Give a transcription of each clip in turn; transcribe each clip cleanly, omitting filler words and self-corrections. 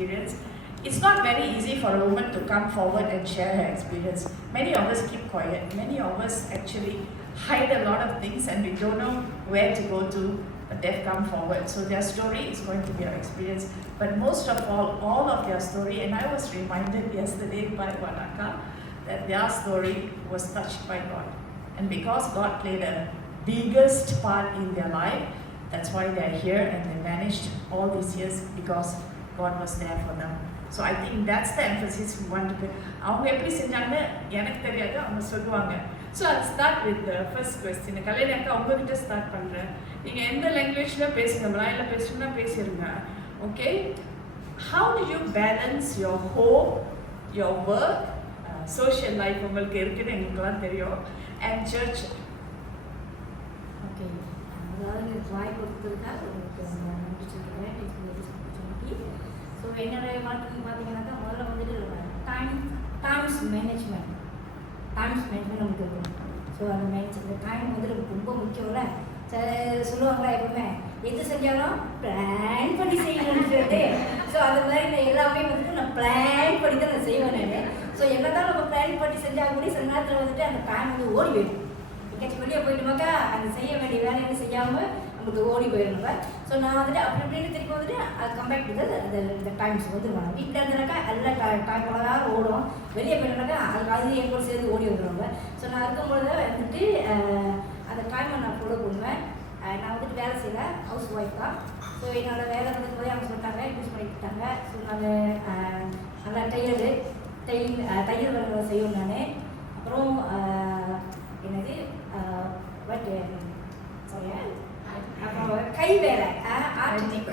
experience. It's not very easy for a woman to come forward and share her experience. Many of us keep quiet. Many of us actually hide a lot of things and we don't know where to go to, but they've come forward. So their story is going to be our experience. But most of all of their story, and I was reminded yesterday by Wanaka that their story was touched by God. And because God played a biggest part in their life, that's why they're here and they managed all these years because God was there for them. So I think that's the emphasis we want to put. அவங்க எப்படி செஞ்சாங்கன்னு எனக்கு தெரியாது, அவங்க சொல்லுவாங்க. So I'll start with the first question. Kalyani அக்கா உங்ககிட்ட ஸ்டார்ட் பண்றேன். நீங்க எந்த லாங்குவேஜ்ல பேசுங்க, மலையாள பேசுனா பேசிருங்க. Okay? How do you balance your home, your work, social life உங்களுக்கு இருக்குன்னு எங்களுக்குலாம் தெரியும், and church? Okay. அதாவது வாய் கொடுத்ததுக்காக உங்களுக்கு நன்றி சொல்கிறேன். ஸோ என்னுடைய வாழ்க்கைன்னு பார்த்தீங்கன்னாக்கா முதல்ல வந்துட்டு டைம்ஸ் மேனேஜ்மெண்ட் நமக்கு இருக்கும். ஸோ அந்த டைம் வந்துட்டு ரொம்ப முக்கியம்ல. சொல்லுவாங்களா எப்பவுமே எது செஞ்சாலும் பிளான் பண்ணி செய்யணும்னு சொல்லிட்டு. ஸோ அது மாதிரி நான் எல்லாமே வந்துட்டு நான் பிளான் பண்ணி தான் நான் செய்வேன் நான். ஸோ என்ன தான் நம்ம பிளான் பண்ணி செஞ்சால் கூட சில நேரத்தில் வந்துட்டு அந்த டைம் வந்து ஓடி போயிடும். எங்கேயாச்சும் வெளியே போயிட்டோமாக்கா அந்த செய்ய வேண்டிய வேலையை செய்யாமல் நமக்கு ஓடி போயிடணும். ஸோ நான் வந்துட்டு அப்படி இப்படின்னு திருப்பி வந்துட்டு அது கம்பேர் பண்ணுறது இந்த டைம்ஸ் வந்துடுவாங்க. வீட்டில் இருந்தனாக்கா எல்லாம் டைம் போல தான் ஓடும். வெளியே போயிட்டோம்னாக்கா அது என் கூட சேர்ந்து ஓடி வந்துடுவாங்க. ஸோ நான் இருக்கும்பொழுது வந்துட்டு அந்த டைமை நான் ஃபாலோ பண்ணுவேன். நான் வந்துட்டு வேலை செய்யல, ஹவுஸ் ஒய்ஃப் தான். ஸோ என்னோட வேலை வந்து போய் அவங்க சொல்லிட்டாங்க, யூஸ் பண்ணிக்கிட்டாங்க. ஸோ நான் நல்லா தையல் வேலை செய்வேன் நான். அப்புறம் என்னது அப்புறம் கை வேலை, ஆர்ட் அண்ட்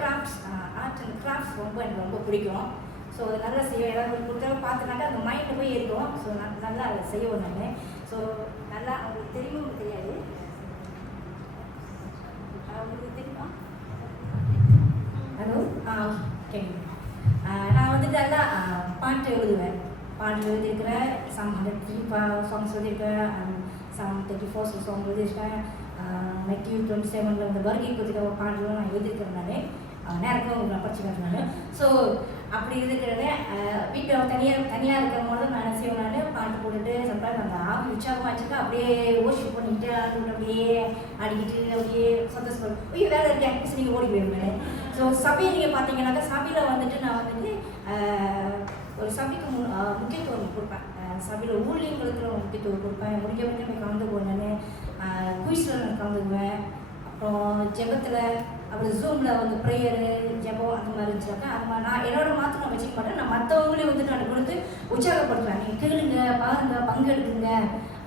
கிராஃப்ட்ஸ் ரொம்ப எனக்கு ரொம்ப பிடிக்கும். ஸோ அது நல்லா செய்வேன். ஏதாவது கொடுத்தாலும் பார்த்துனாக்கா அந்த மைண்டில் போய் இருக்கும். ஸோ நான் நல்லா அதை செய்வேன் நான். ஸோ நல்லா அவங்களுக்கு தெரியும் தெரியாது, அவங்களுக்கு தெரியுமா? ஹலோ, கேட்குங்க. நான் வந்துட்டு நல்லா பாட்டு எழுதுவேன். பாட்டு எழுதியிருக்கிறேன். சம் 103 சாங்ஸ் எழுதியிருக்கேன். சம் 34 சாங் எழுதியிருக்கேன். Matthew 27 அந்த வருகை குறித்த பாடலாம் நான் எழுதியிருக்கிறேன் நான். நேரத்தில் உங்களுக்கு நான் படிச்சுக்கிறேன் நான். ஸோ அப்படி இருக்கிறத வீட்டில் தனியாக இருக்கிறவங்களும் நான் என்ன செய்வேன், நான் பாட்டு போட்டுட்டு சம்டைம் அந்த ஆவி உற்சாகமாக வச்சுருக்கேன். அப்படியே ஓஷிப் பண்ணிக்கிட்டு அப்படியே ஆடிக்கிட்டு அப்படியே சந்தோஷம் ஐயோ வேலை இருக்கேன் ஆக்டிவிஸ் நீங்கள் ஓடி போயிருந்தேன். ஸோ சபையை நீங்கள் பார்த்தீங்கன்னாக்கா சபையில் வந்துட்டு நான் வந்துட்டு ஒரு சபைக்கு முக்கியத்துவம் கொடுப்பேன். சபையில் ஊழியங்களுக்கு முக்கியத்துவம் கொடுப்பேன். முடிஞ்ச வரைக்கும் போய் கலந்துக்குவேன் நான். குயிஸில் நான் கலந்துக்குவேன். அப்புறம் ஜெபத்தில், அப்புறம் ஜூமில் வந்து ப்ரேயரு ஜெபம் அந்த மாதிரி இருந்துச்சாக்கா அது மாதிரி நான் என்னோட மாத்திரம் நான் வச்சுக்க மாட்டேன். நான் மற்றவங்களையும் வந்து நான் கொடுத்து உற்சாகப்படுத்துவேன். நீங்கள் கேளுங்க, பாருங்கள், பங்கெடுக்குங்க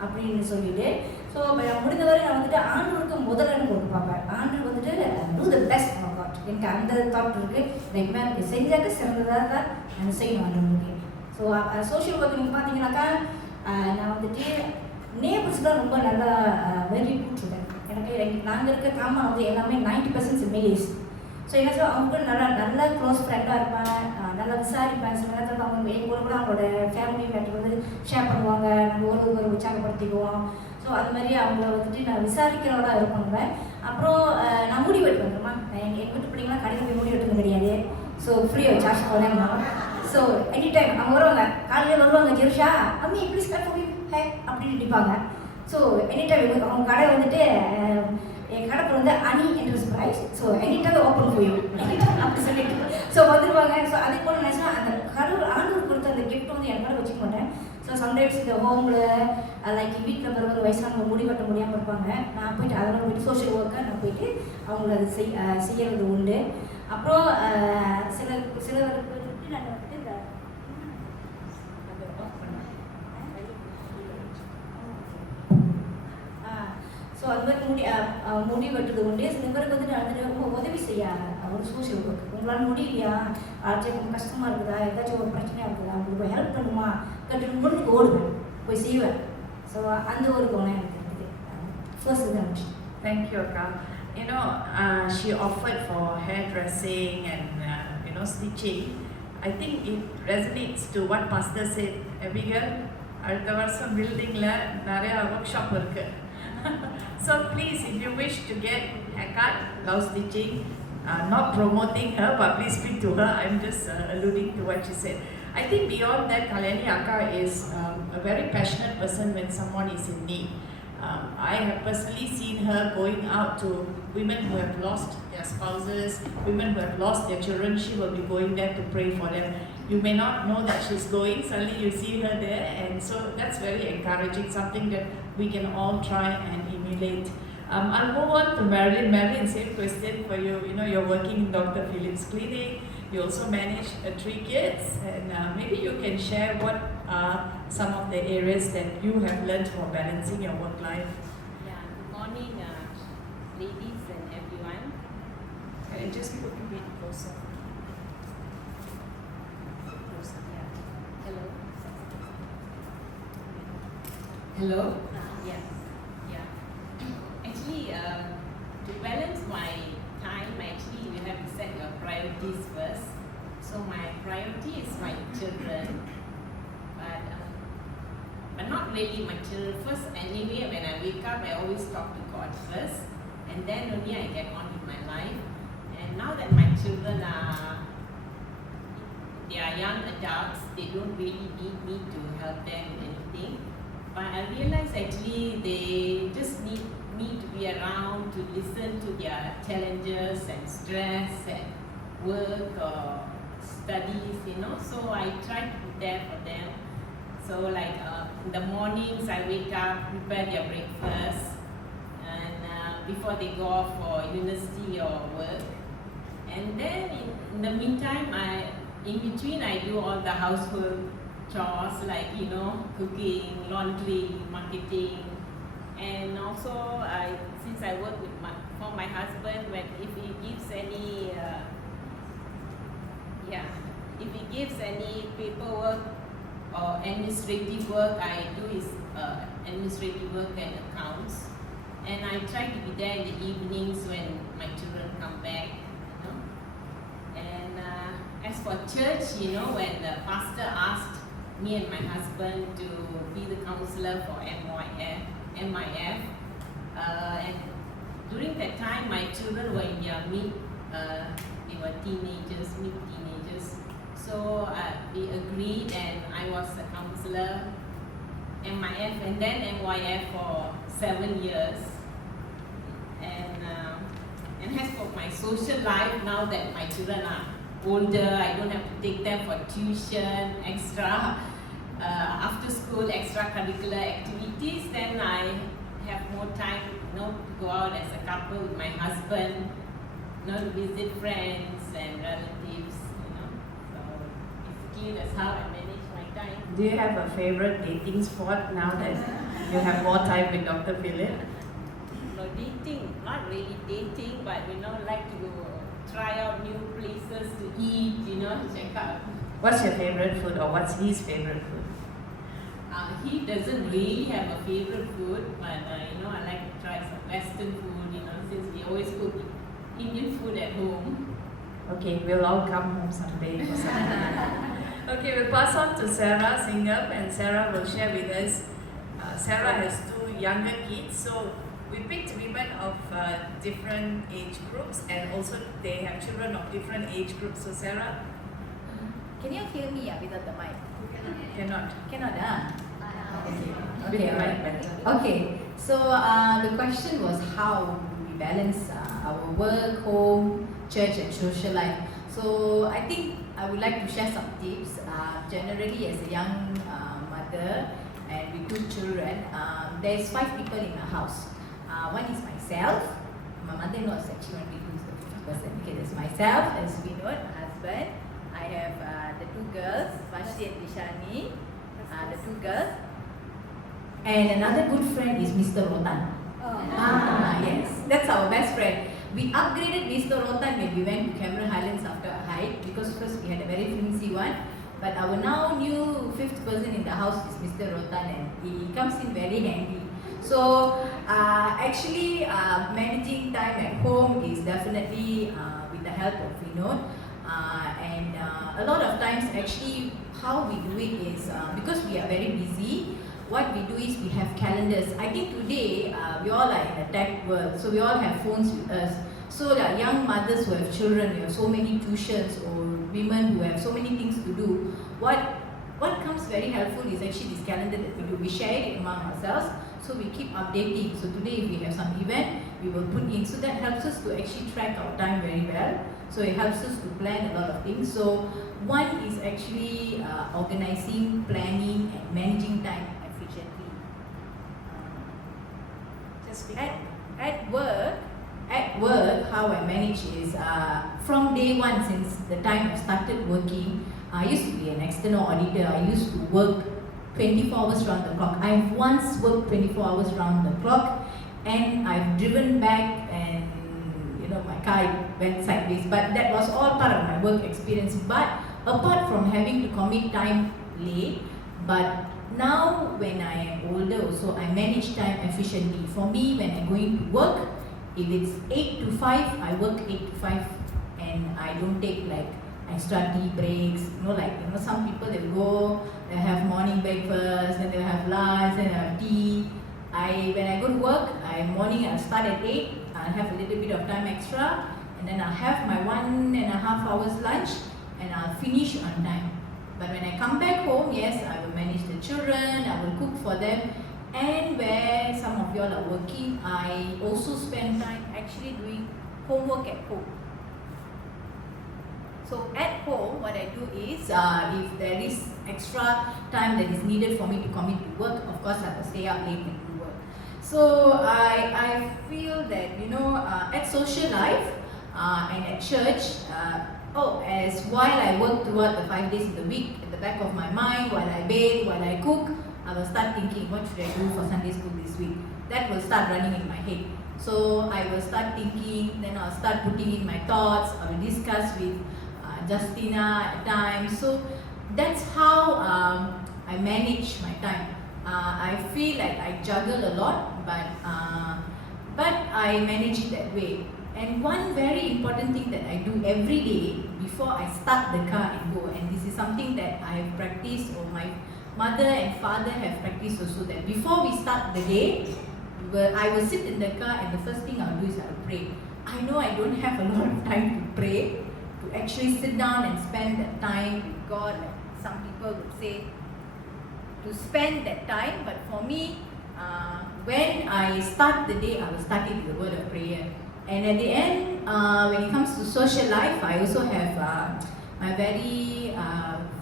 அப்படின்னு சொல்லிட்டு. ஸோ நான் முடிந்தவரை நான் வந்துட்டு ஆண்டவருக்கு முதல்ல கொடுத்து பார்ப்பேன். ஆண்டு வந்துட்டு டூ த பெஸ்ட் தாட். எனக்கு அந்த தாட் இருக்குது. எப்பவுமே எனக்கு செஞ்சாக்க சிறந்ததாக தான் நான் செய்யணும் ஆண்டவருக்கு. ஸோ சோஷியல் ஒர்க் நீங்கள் பார்த்தீங்கன்னாக்கா நான் வந்துட்டு நேபர்ஸ் தான் ரொம்ப நல்லா வெரி கூட்டுருவேன். எனக்கு நாங்கள் இருக்க காமா வந்து எல்லாமே 90% மேலேஸ். ஸோ என்ன சொல்ல அவங்க நல்லா க்ளோஸ் ஃப்ரெண்டாக இருப்பேன். நல்லா விசாரிப்பேன். சில நேரத்தில் அவங்க எங்கள் கூட அவங்களோட ஃபேமிலி மேட்டர் வந்து ஷேர் பண்ணுவாங்க. நம்ம ஒரு உற்சாகப்படுத்திக்குவோம். ஸோ அது மாதிரி அவங்கள வந்துட்டு நான் விசாரிக்கிறவளா இருப்பாங்க. அப்புறம் நான் முடி வெட்டு வந்துடுமா, எங்கள் வீட்டு பிள்ளைங்களாம் கடையில் போய் முடி வெட்டுறது கிடையாது. ஸோ ஃப்ரீயாக சார்ஜ் போனேம்மா. ஸோ எனி டைம் அவங்க வருவாங்க, காலையில் வருவாங்க. ஜெருஷா அம்மி இப்படி ஸ்டார்ட் பண்ணி ஹே அப்படின்னு நிற்பாங்க. ஸோ எனி டைம் அவங்க கடை வந்துட்டு என் கடைக்கு வந்து அனி enterprise. So any time open போயும் அப்படி சொல்லிட்டு ஸோ வந்துடுவாங்க. ஸோ அதே போல் நினச்சா அந்த கடவுள் ஆண்டவர் கொடுத்த அந்த கிஃப்ட் வந்து என் கடை வச்சுக்க மாட்டேன். ஸோ சம்டைம்ஸ் இந்த ஹோமில் லைக் வீட்டில் பிறகு வயசானவங்க முடி வெட்ட முடியாமல் இருப்பாங்க. நான் போயிட்டு அதெல்லாம் போயிட்டு சோஷியல் ஒர்க்கை நான் போயிட்டு அவங்கள அது செய்யறது உண்டு. அப்புறம் சிலருக்கு வந்துட்டு நான் வந்துட்டு இந்த ஸோ அது மாதிரி முடி வெட்டுறது உண்டு. சில பேருக்கு வந்துட்டு வந்துட்டு ரொம்ப உதவி செய்ய ஒரு சோஷியல் ஒர்க். உங்களால் முடியலையா, ஆச்சும் கஷ்டமாக இருக்குதா, ஏதாச்சும் ஒரு பிரச்சனையாக இருக்குதா, உங்களுக்கு ஹெல்ப் பண்ணுமா கட்டு முன்னுக்கு ஓடுவேன், போய் செய்வேன். ஸோ அந்த ஒரு குணம் எனக்கு இருக்குது. ஃபர்ஸ்ட் தான். Thank you, Akka. You know, she offered for hairdressing and stitching. I think it resonates to what Pastor said. Abigail, அடுத்த வருஷம் பில்டிங்கில் நிறையா ஒர்க் ஷாப் இருக்குது. So please, if you wish to get haircut, blouse stitching, Not promoting her, but please speak to her. I'm just alluding to what she said. I think beyond that, Kalyani Akka is a very passionate person when someone is in need. I have personally seen her going out to women who have lost their spouses, women who have lost their children. She will be going there to pray for them. You may not know that she's going, suddenly you see her there, and so that's very encouraging, something that we can all try and emulate. I'll move on to Marilyn. Marilyn, same question for you. You know, you're working in Dr. Philip's clinic. You also manage 3 kids, and maybe you can share what are some of the areas that you have learned for balancing your work life. Yeah, good morning, ladies and everyone. And just put a bit closer. Yeah. Hello. Hello. Yes. Yeah. Actually, to balance my time, actually, you have to set your priorities first. So my priority is my children, but not really my children first. Anyway, when I wake up, I always talk to God first, and then only I get on with my life. And now that my children they are young adults, they don't really need me to help them with anything. But I realize actually they just need me to be around to listen to their challenges and stress and work or studies, So I try to be there for them. So like in the mornings I wake up, prepare their breakfast, and before they go off for university or work. And then in the meantime, in between I do all the household chores like cooking, laundry, marketing, and also since I work for my husband, if he gives any paperwork or administrative work, I do his administrative work and accounts, and I try to be there in the evenings when my children come back. And as for church, when the pastor asked me and my husband to be the counselor for MIF, and during that time my children were in their they were mid-teenagers, so we agreed, and I was a counselor, MIF and then MYF for 7 years. And as for my social life, now that my children are older, I don't have to take them for tuition, extra after school extracurricular activities, then I have more time to go out as a couple with my husband, to visit friends and relatives, So basically that's how I manage my time. Do you have a favorite dating spot now that you have more time with Dr. Philip? No, dating, not really dating, but like to try out new places to eat, check out. What's your favorite food, or what's his favorite food? He doesn't really have a favorite food, but I like to try some Western food, since we always cook Indian food at home. Okay, we'll all come home someday for something. Okay, we'll pass on to Sarah Singham, and Sarah will share with us. Sarah has 2 younger kids, so we picked women of different age groups, and also they have children of different age groups. So Sarah? Can you hear me without the mic? Cannot. Cannot, Okay, right, better. Okay, so the question was how we balance our work, home, church and social life. So I think I would like to share some tips. Generally, as a young mother and with 2 children, there's 5 people in my house. One is myself. My mother-in-law is actually only who's the 5th person. Okay, there's myself, as we know, my husband. I have the 2 girls, Vashti and Dishani, the 2 girls. And another good friend is Mr. Rotan. Yes, that's our best friend. We upgraded Mr. Rotan when we went to Cameron Highlands after a hike, because first we had a very flimsy one. But our now new 5th person in the house is Mr. Rotan, and he comes in very handy. So actually managing time at home is definitely with the help of Vinod. And a lot of times actually how we do it is because we are very busy, what we do is we have calendars. I think today we all are in a tech world, so we all have phones with us. So there are young mothers who have children, who have so many tuitions, or women who have so many things to do. What comes very helpful is actually this calendar that we do. We share it among ourselves, so we keep updating. So today if we have some event, we will put in. So that helps us to actually track our time very well. So it helps us to plan a lot of things. So one is actually organizing, planning and managing time efficiently. At work, how I manage is from day one, since the time I started working, I used to be an external auditor. I used to work 24 hours round the clock. I've once worked 24 hours round the clock, and I've driven back, and my car went sideways. But that was all part of my work experience. But apart from having to commit time late, but now when I am older also, I manage time efficiently. For me, when I'm going to work, if it's 8 to 5, I work 8 to 5, and I don't take like extra tea breaks. Some people, they'll go, they'll have morning breakfast, then they'll have lunch, then they'll have tea. When I go to work, morning I'll start at 8, I'll have a little bit of time extra, and then I'll have my 1.5 hours lunch, and I'll finish on time. But when I come back home, yes, I will manage the children, I will cook for them, and where some of y'all are working, I also spend time actually doing homework at home. So at home, what I do is, if there is extra time that is needed for me to commit to work, of course I will stay up late and do work. So I feel that, at social life and at church, as while I work throughout the 5 days of the week, at the back of my mind, while I bathe, while I cook, I will start thinking, what should I do for Sunday school this week? That will start running in my head. So I will start thinking, then I'll start putting in my thoughts, I will discuss with Justina at times. So that's how I manage my time. I feel like I juggle a lot, but I manage it that way. And one very important thing that I do every day before I start the car and go, and this is something that I have practiced, or my mother and father have practiced also, that before we start the day, I will sit in the car, and the first thing I'll do is I'll pray. I know I don't have a lot of time to pray, to actually sit down and spend that time with God, like some people would say, to spend that time. But for me, when I start the day, I will start it with a word of prayer. And at the end, when it comes to social life, I also have my very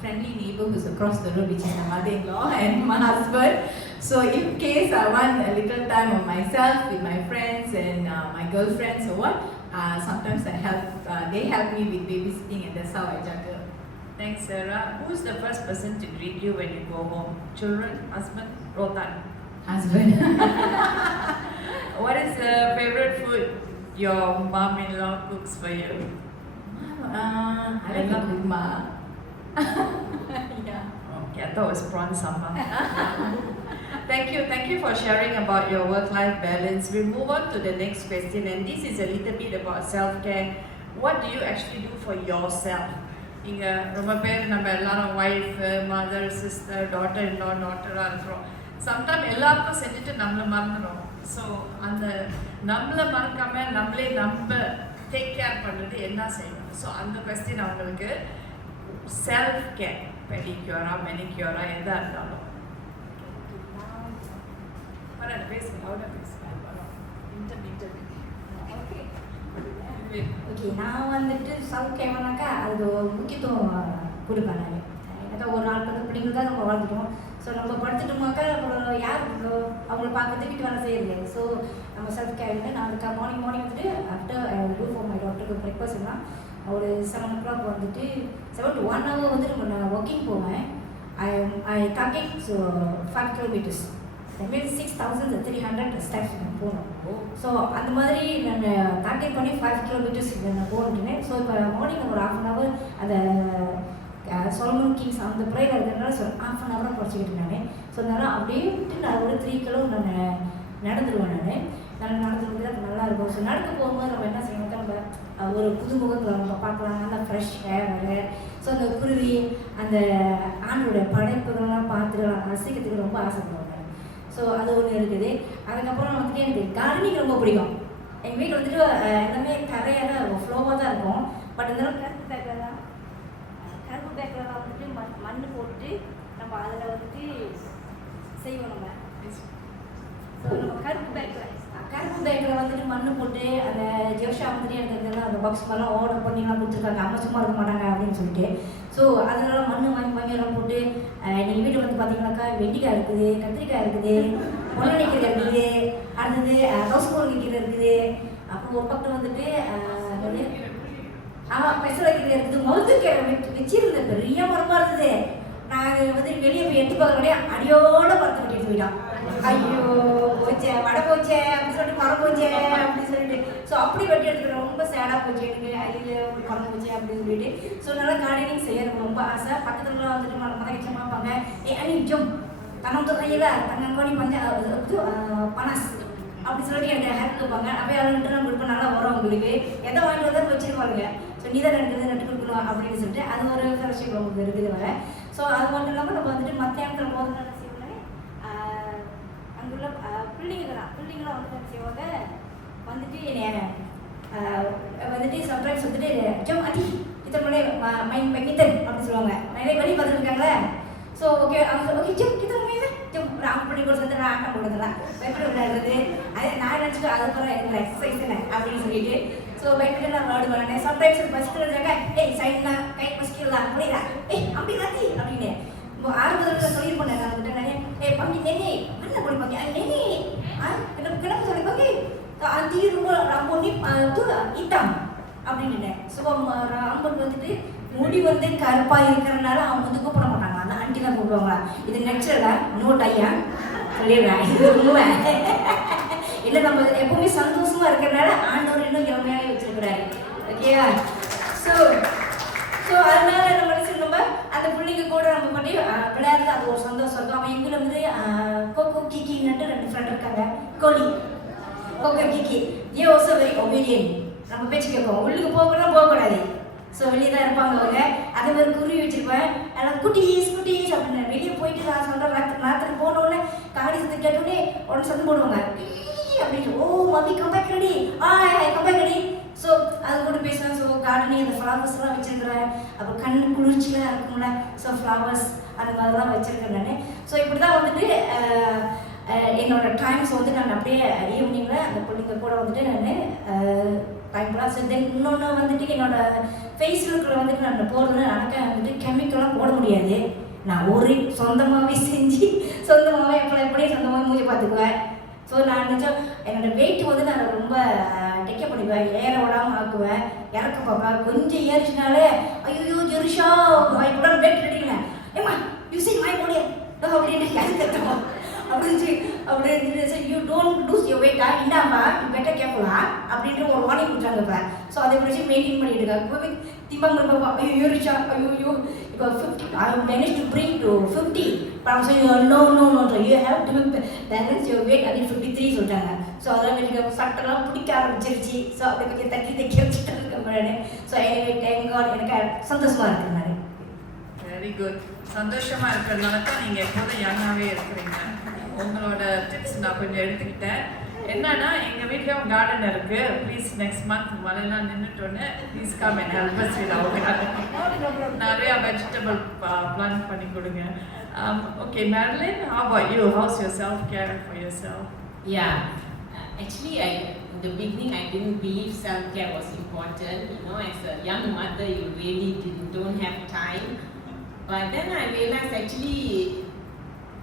friendly neighbor who's across the road, which is my mother-in-law and my husband. So in case I want a little time of myself with my friends and my girlfriends or what, sometimes they help me with babysitting, and that's how I juggle. Thanks, Sarah. Who's the first person to greet you when you go home? Children, husband, Rotan? Husband. What is the favorite food your mom-in-law cooks for you? I like to cook ma. Yeah. Okay, I thought it was prawn sambal. Thank you for sharing about your work-life balance. We'll move on to the next question, and this is a little bit about self-care. What do you actually do for yourself? இங்க ரொம்ப பேர் நம்ம எல்லாரும் wife, mother, sister, daughter-in-law, daughter-ஆ இருக்கிறோம். Sometimes எல்லாருக்கும் செஞ்சுட்டு நம்மளை மறந்துடும். ஸோ அந்த நம்மளை மறக்காம நம்மளே டேக் கேர் பண்ணுறது என்ன செய்யணும்? ஸோ அந்த கொஸ்டின் அவங்களுக்கு செல்ஃப் கேர், பெடிக்யூரா மெனிக்யூரா எதாக இருந்தாலும் பேசுங்க, அவ்வளோ பேசுங்க. ஓகே, நான் வந்துட்டு சவுக்கேவனாக்கா அது ஒரு முக்கியத்துவம் கொடுப்பேன். நான் ஏன்னா ஒரு 40 பிள்ளைங்க தான் நம்ம வளர்ந்துட்டோம். ஸோ நம்ம படுத்துட்டோமாக்கா அப்புறம் யார் அவங்கள பார்க்கறது வீட்டு வேலை செய்யறது. ஸோ நம்ம செல்ஃப் கேர் நான் அதுக்கு மார்னிங் வந்துட்டு ஆஃப்டர் டூ ஃபார் மை டாக்டருக்கு பிரேக்ஃபாஸ்ட்னா ஒரு 7 o'clock வந்துட்டு 7 to 1 hour வந்துட்டு நான் வாக்கிங் போவேன். I talking 5 kilometers. That means 6,300 steps நான் போகணும். ஸோ அந்த மாதிரி நான் டார்கெட் பண்ணி 5 kilometers நான் போகணுட்டேன். ஸோ இப்போ மார்னிங் ஒரு 1/2 hour அந்த Solomon Kings அந்த ப்ரேயர் இருக்கிறதுனால 1/2 hour படிச்சுக்கிட்டு நான். ஸோ அதனால் அப்படியே விட்டு நான் ஒரு 3 kilo நான் நடந்துடுவேன். நான் நடந்துட்டு அது நல்லா இருக்கும். ஸோ நடக்க போகும்போது நம்ம என்ன செய்யணும், நம்ம ஒரு புது முகங்களை நம்ம பார்க்கலாம், நல்லா ஃப்ரெஷ் ஏர். ஸோ அந்த குருவி அந்த ஆண்டோடைய படைப்புகள்லாம் பார்த்துட்டு ரசிக்கிறதுக்கு ரொம்ப ஆசைப்படுவாங்க. ஸோ அது ஒன்று இருக்குது. அதுக்கப்புறம் வந்துட்டு எனக்கு கார்டனிங் ரொம்ப பிடிக்கும். எங்கள் வீட்டில் வந்துட்டு எல்லாமே தரையாக தான் இருக்கும், ஃப்ளோவாக தான் இருக்கும். பட் இருந்தாலும் கருப்பு பேக்கில் வந்துட்டு மண் போட்டுட்டு நம்ம அதில் வந்துட்டு செய்வோம் நம்ம. ஸோ நம்ம கருப்பு பேக்கில் வந்துட்டு மண் போட்டு அந்த ஜோஷா வந்துட்டு எனக்கு அந்த பாக்ஸ் மாதிரிலாம் ஆர்டர் பண்ணிலாம் கொடுத்துருக்காங்க. அம்மா சும்மா இருக்க மாட்டாங்க அப்படின்னு சொல்லிட்டு. ஸோ அதனால மண் வாங்கி எல்லாம் போட்டு நீங்கள் வீட்டில் வந்து பார்த்தீங்கன்னாக்கா வெண்டிக்காய் இருக்குது, கத்திரிக்காய் இருக்குது, முள்ளநிக்கீரை இருக்குது, அடுத்தது ரோஸ் முள்ளநிக்கீரை இருக்குது, அப்புறம் ஒரு பக்கம் வந்துட்டு பெசரக்கீரை இருக்குது, மருத்துக்கீரை வச்சிருந்த பெரிய மரமாக இருந்தது. நாங்கள் வந்து வெளியே போய் எட்டி பார்க்கறோடே அடியோட மரத்தை வெட்டி எடுத்து போயிட்டோம். ஐயோ போச்சே, வடை போச்சே அப்படின்னு சொல்லிட்டு மரம் போச்சே அப்படின்னு சொல்லிட்டு. ஸோ அப்படி வெட்டி எடுத்துக்கிற ரொம்ப சேடாக போச்சு எனக்கு, அதில் மரம் போச்சே அப்படின்னு சொல்லிட்டு. ஸோ நல்லா கார்டனிங் செய்ய எனக்கு ரொம்ப ஆசை. பக்கத்தில் வந்துட்டு மதகிச்ச பார்ப்பாங்க, அனி ஜம் தனம் தொகையில் தங்கங்கோடி பனஸ் அப்படி சொல்லிட்டு எனக்கு ஹேக் வைப்பாங்க. அப்படியே அவங்கள்ட்ட நம்ம கொடுப்போம், நல்லா வரும் உங்களுக்கு, எதை வாங்கிட்டு வந்தாலும் வச்சுருப்பாங்க. ஸோ நீ தான் எனக்கு நட்டு கொடுக்கணும் அப்படின்னு சொல்லிட்டு அது ஒரு ஃபெலோஷிப் உங்களுக்கு இருக்குது வர. ஸோ அது மட்டும் இல்லாமல் நம்ம வந்துட்டு மத்தியானத்தில் போது என்ன செய்வோம்னா அங்குள்ள பிள்ளைங்களாம் வந்துட்டு என்ன செய்வாங்க வந்துட்டு என்னைய வந்துட்டு சம்டைம்ஸ் வந்துட்டு ஜம் அடி இத்தனை மணி மைண்ட் மெக்கித்தன் அப்படின்னு சொல்லுவாங்க. நிறைய வழி பார்த்துருக்காங்களே. ஸோ ஓகே அவங்க ஓகே ஜம் கிட்ட ஜம் ராங் பண்ணி கொடுத்து நான் ஆட்டம் போடுறதுலாம் பயப்பட விளையாடுறது. அதே நான் நினச்சிட்டு அதுக்கப்புறம் எனக்கு எக்ஸசைஸ் தானே அப்படின்னு சொல்லிட்டு. ஸோ பயப்பட்டு நான் விளையாடு விளையாடுறேன். சம்டைம்ஸ் பஸ்ட்டு வச்சாக்க சைட்னா கை பஸ்கிடலாம் அப்படியா அப்படி ராத்தி அப்படின்னு ஆரம்பத்தில் சொல்லியிருப்போம். நான் வந்துட்டு நிறைய பங்கி நெனே என்ன போய் பங்கி நெனே கிடப்பு சொல்லி பங்கி அது ரொம்ப ரொம்ப இட்டம் அப்படின்னு. ஸோ ராம்பன் வந்துட்டு முடி வந்து கருப்பாக இருக்கிறனால அவங்க வந்து கூப்பிட மாட்டாங்க, அந்த ஆண்டி தான் கூப்பிடுவாங்களா. இது நெக்ஸ்டில் நோட் ஐயா சொல்லிடுறேன், இது உண்மை இல்லை. நம்ம எப்பவுமே சந்தோஷமாக இருக்கிறனால ஆண்டவர் இன்னும் இளமையாக வச்சிருக்கிறாரு. ஓகேயா? ஸோ அதனால நம்ம அந்த பிள்ளைங்க கூட நம்ம பண்ணி விளையாடுறது அது ஒரு சந்தோஷம் இருக்கும். அவன் எங்களை வந்து கோகோ கிக்கின்னுட்டு 2 ஃப்ரெண்ட் இருக்காங்க. கோலி கோகோ கிக்கி ஏ ஆல்சோ வெரி ஒபீடியன்ட். நம்ம பேச்சு கேட்போம், உள்ளுக்கு போகக்கூடாது. ஸோ வெளியே தான் இருப்பாங்க அவங்க. அதே மாதிரி குருவி வச்சிருப்பேன், எல்லாம் குட்டீஸ் அப்படின்னு. வெளியே போயிட்டு நான் சொல்கிறேன் ராத்திரி போனோடனே காடி சத்து கேட்டோடனே உடனே சத்தம் போடுவாங்க அப்படின்னு. Oh mummy come back ready, come back ready. So அது கூட பேசுவேன். ஸோ கார்டனிங் அந்த ஃப்ளவர்ஸ்லாம் வச்சுருக்கிறேன். அப்புறம் கண் குளிர்ச்சிலாம் இருக்கும்ல, ஸோ ஃப்ளவர்ஸ் அந்த மாதிரிலாம் வச்சுருக்கேன் நான். ஸோ இப்படி தான் வந்துட்டு என்னோடய டைம்ஸ் வந்து நான் அப்படியே ஈவினிங்கில் அந்த பிள்ளைங்க கூட வந்துட்டு நான் டைம் போகலாம். ஸோ தென் இன்னொன்று வந்துட்டு என்னோடய ஃபேஸ்புக்கில் வந்துட்டு நான் போடுறது எனக்கு வந்துட்டு கெமிக்கலாக போட முடியாது. நான் ஒரு சொந்தமாகவே செஞ்சு சொந்தமாகவே எப்படியே சொந்தமாக மூஞ்சி பார்த்துக்குவேன். ஸோ நான் நினச்சோம் என்னோடய வெயிட் வந்து நான் ரொம்ப டெக்க பண்ணிக்குவேன், ஏற விடாமல் ஆக்குவேன், இறக்க பார்ப்பேன். கொஞ்சம் ஏறிச்சுனாலே ஐயோ ஜெருஷா கூட வெயிட் ரெடிங்க ஏமா யூ சி மை பாடி அப்படின்னு கற்றுக்கோம் அப்படின்னு யூ டோன்ட் லூஸ் யுவர் வெயிட்டா இந்தாமா பெட்டர் கேட்கலா அப்படின்ற ஒரு வார்னிங் கொடுத்தாங்க. இப்போ ஸோ அதை பிடிச்சி மெயின்டைன் பண்ணிட்டு இருக்காங்க. திம்பாங்க ஐயோ ரிச்சா ஐயோ இப்போ 50 I manage to bring to 50 no you have to balance your weight அப்படின்னு 53 சொல்லிட்டாங்க. ஸோ அதெல்லாம் எனக்கு சட்டெல்லாம் பிடிக்க ஆரம்பிச்சிருச்சு. ஸோ அப்படி கொஞ்சம் தைக்க வச்சுட்டு இருக்கேன். ஸோ எனக்கு சந்தோஷமாக இருக்குது. நான் வெரி குட். சந்தோஷமாக இருக்கிறதுனால தான் நீங்கள் எப்போதும் யங்காகவே இருக்கிறீங்க. உங்களோட டிப்ஸ் நான் கொஞ்சம் எடுத்துக்கிட்டேன். என்னன்னா எங்கள் வீட்லேயும் கார்டன் இருக்குது. ப்ளீஸ் நெக்ஸ்ட் மந்த் மழைலாம் நின்றுட்டோன்னு please come and help us with our garden. நிறையா வெஜிடபிள் பிளான் பண்ணி கொடுங்க. Okay Madeline, how about you? How's your self-care for yourself? Yeah, actually in the beginning I didn't believe self-care was important. You know, as a young mother you really don't have time. But then I realized actually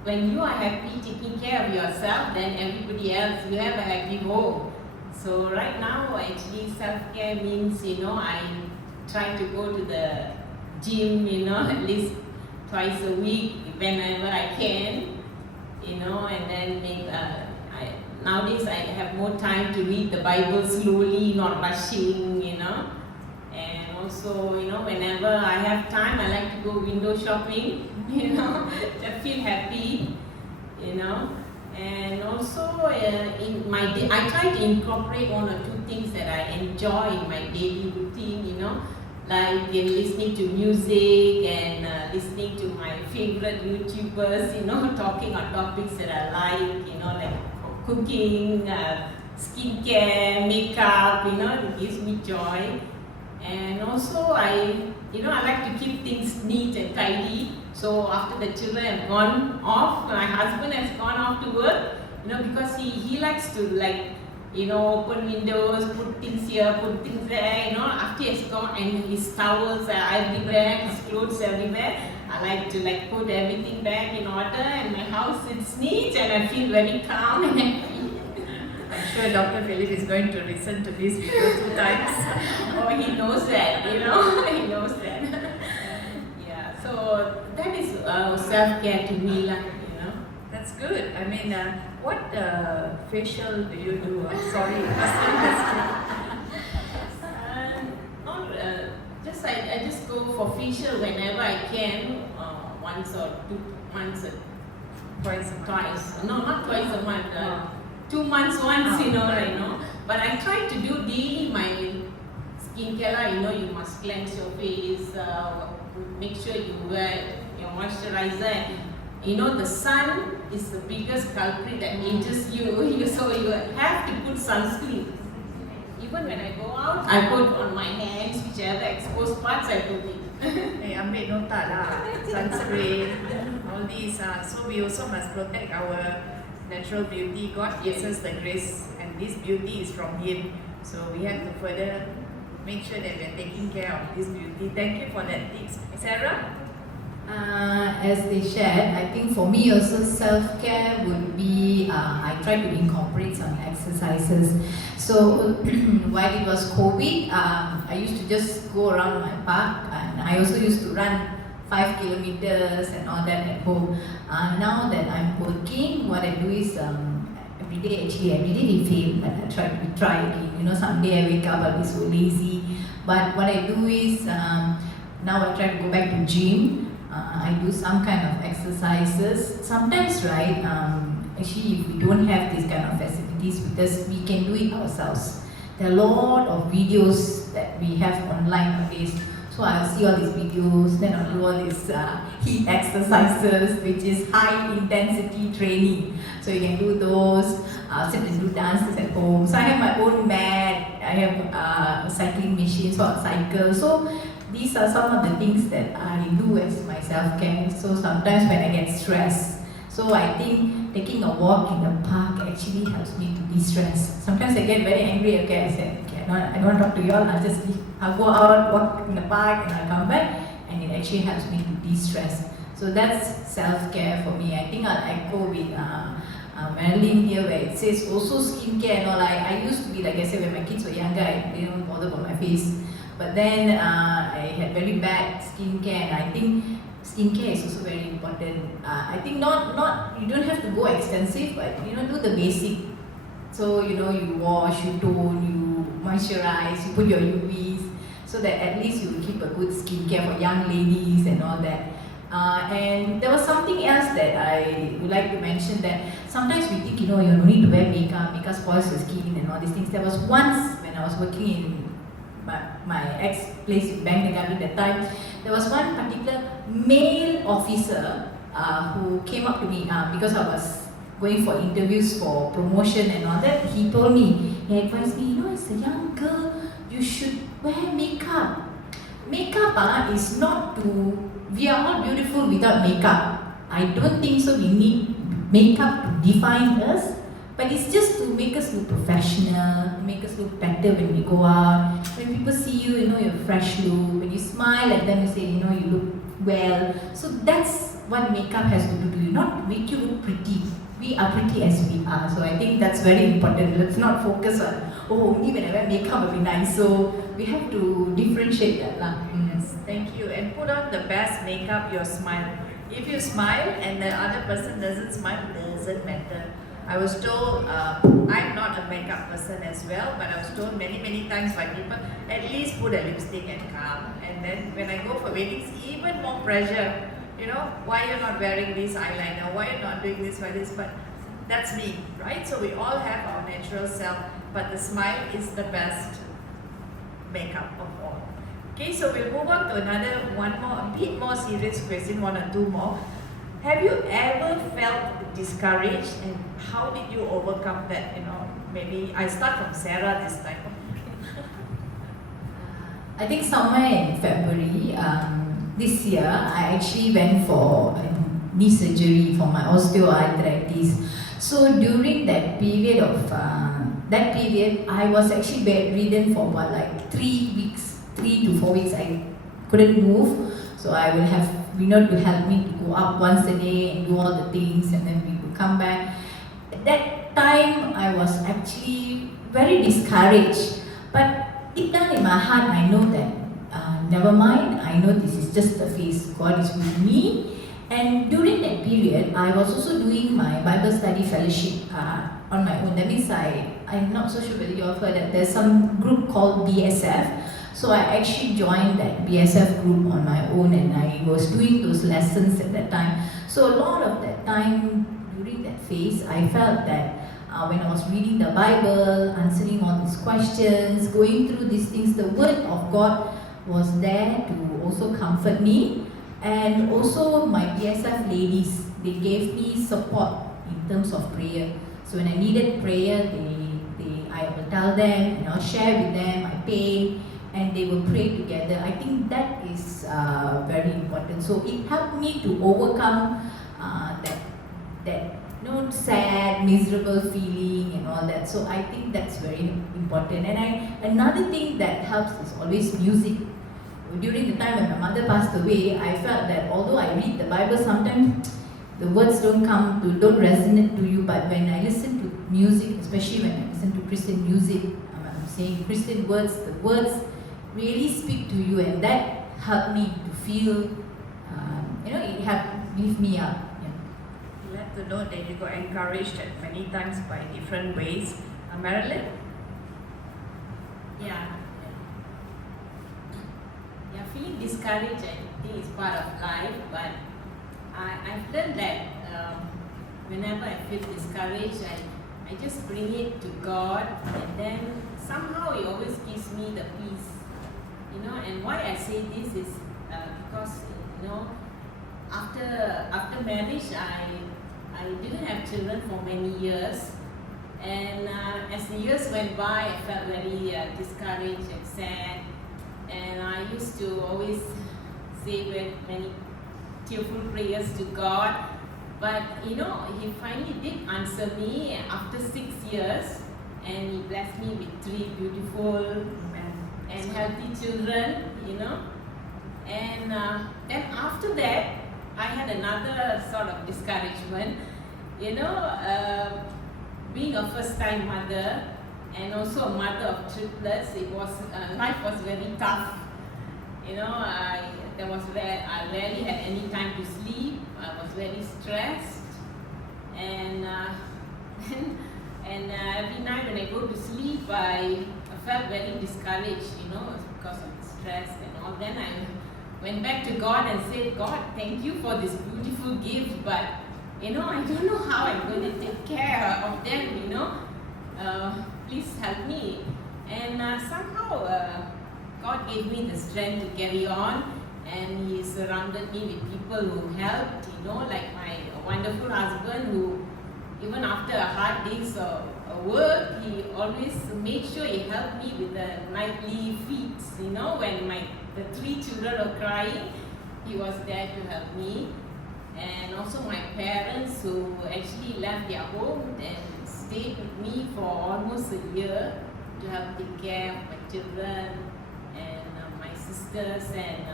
when you are happy taking care of yourself, then everybody else will have a happy home. So right now actually self-care means, you know, I try to go to the gym, you know, at least twice a week whenever I can, you know, and then nowadays I have more time to read the Bible slowly, not rushing, you know. And also, you know, whenever I have time, I like to go window shopping, you know, to feel happy, you know. And also, in my day, I try to incorporate 1 or 2 things that I enjoy in my daily routine, you know, like listening to music and listening to my favorite YouTubers, you know, talking on topics that I like, you know, like cooking, skincare, makeup, it gives me joy. And also I like to keep things neat and tidy. So after the children have gone off, my husband has gone off to work, because he likes to open windows, put things here, put things there, after he has gone, and his towels are everywhere, his clothes everywhere. I like to put everything back in order, and my house is neat, and I feel very calm and happy. I'm sure Dr. Philip is going to listen to this video 2 times. Oh, he knows that, he knows that. Yeah, so that is self-care to me, That's good. I mean, what facial do you do? I'm sorry, asking question. I just go for facial whenever I can, once or twice a month. No, not twice a month. 2 months once, But I try to do daily my skincare. You must cleanse your face. Make sure you wear your moisturizer. The sun is the biggest culprit that ages you. So you have to put sunscreen. Even when I go out, I put on my hands, whichever exposed parts I put it. Hey, ambil nota lah. Sunscreen, all these. So we also must protect our natural beauty. God gives us the grace, and this beauty is from Him. So we have to further make sure that we're taking care of this beauty. Thank you for that tips. Sarah? As they shared, I think for me also self-care would be, I try to incorporate some exercises. So while it was COVID, I used to just go around my park, and I also used to run 5 kilometers and all that at home. Now that I'm working, what I do is every day we fail, but I try again. Someday I wake up, I'll be so lazy. But what I do is now I try to go back to gym. I do some kind of exercises. Sometimes, right, actually if we don't have these kind of facilities with us, we can do it ourselves. There are a lot of videos that we have online nowadays. So I'll see all these videos, then I'll do all these heat exercises, which is high intensity training. So you can do those, sit and do dances at home. So I have my own mat, I have a cycling machine, so I'll cycle. So these are some of the things that I do as my self-care. So sometimes when I get stressed, so I think taking a walk in the park actually helps me to de-stress. Sometimes I get very angry, okay, I say, okay, I don't talk to you all, I'll go out, walk in the park, and I'll come back, and it actually helps me to de-stress. So that's self-care for me. I think I'll echo with Marilyn here, where it says also skincare and all. I used to be, like I said, when my kids were younger, I didn't bother about my face. But then I had very bad skincare, and I think skincare is also very important. I think not you don't have to go extensive, but do the basic. So you wash, you tone, you moisturize, you put your UVs, so that at least you will keep a good skincare for young ladies and all that. And there was something else that I would like to mention, that sometimes we think you don't need to wear makeup spoils your skin and all these things. There was once when I was working in my ex-place in Bank Negara at that time, there was one particular male officer who came up to me because I was going for interviews for promotion and all that. He told me, he advised me, as a young girl, you should wear makeup. Makeup is not to, we are all beautiful without makeup. I don't think so. We need makeup to define us. But it's just to make us look professional, make us look better when we go out. When people see you, you're fresh look. When you smile at them, you say, you look well. So that's what makeup has to do, not to make you look pretty. We are pretty as we are. So I think that's very important. Let's not focus on, only when I wear makeup will be nice. So we have to differentiate that. Yes, thank you. And put on the best makeup, your smile. If you smile and the other person doesn't smile, it doesn't matter. I was told, I'm not a makeup person as well, but I was told many times by people, at least put a lipstick and come. And then when I go for weddings, even more pressure. Why you're not wearing this eyeliner? Why you're not doing this, But that's me, right? So we all have our natural self, but the smile is the best makeup of all. Okay, so we'll move on to a bit more serious question, 1 or 2 more. Have you ever felt discouraged, and how did you overcome that? Maybe I start from Sarah this time. I think somewhere in February this year, I actually went for knee surgery for my osteoarthritis. So during that period I was actually bedridden for about like 3 to 4 weeks. I couldn't move, so I will have to help me to go up once a day and do all the things, and then we would come back. At that time, I was actually very discouraged, but deep down in my heart, I know that never mind. I know this is just a phase. God is with me. And during that period, I was also doing my Bible study fellowship on my own. That means I'm not so sure whether you have heard that there's some group called BSF. So I actually joined that BSF group on my own, and I was doing those lessons at that time. So a lot of that time during that phase, I felt that when I was reading the Bible, answering all these questions, going through these things, the Word of God was there to also comfort me. And also my BSF ladies, they gave me support in terms of prayer. So when I needed prayer, I will tell them, share with them my pain, and they will pray together. I think that is very important. So it helped me to overcome that sad, miserable feeling and all that. So I think that's very important. And another thing that helps is always music. During the time when my mother passed away, I felt that although I read the Bible, sometimes the words don't resonate to you. But when I listen to music, especially when I listen to Christian music, I'm saying Christian words, the words really speak to you, and that helped me to feel, it helped lift me up. Glad to know that you got encouraged at many times by different ways. Marilyn? Yeah, feeling discouraged, I think, is part of life, but I've learned that whenever I feel discouraged, I just bring it to God, and then somehow He always gives me the peace. And why I say this is because after marriage, I didn't have children for many years, and as the years went by, I felt very discouraged and sad. And I used to always say many tearful prayers to God. But He finally did answer me after 6 years, and He blessed me with 3 beautiful and healthy children, And then after that, I had another sort of discouragement, being a first-time mother, and also a mother of triplets. Life was very tough. I rarely had any time to sleep. I was very stressed, and every night when I go to sleep, I felt very discouraged, because of the stress and all. Then I went back to God and said, God, thank you for this beautiful gift, but I don't know how I'm going to take care of them. Please help me. And somehow God gave me the strength to carry on, and He surrounded me with people who helped, like my wonderful husband, who even after a hard day's work, he always made sure he helped me with the nightly feeds. When the 3 children were crying, he was there to help me. And also my parents, who actually left their home and stayed with me for almost a year to help take care of my children, and my sisters, and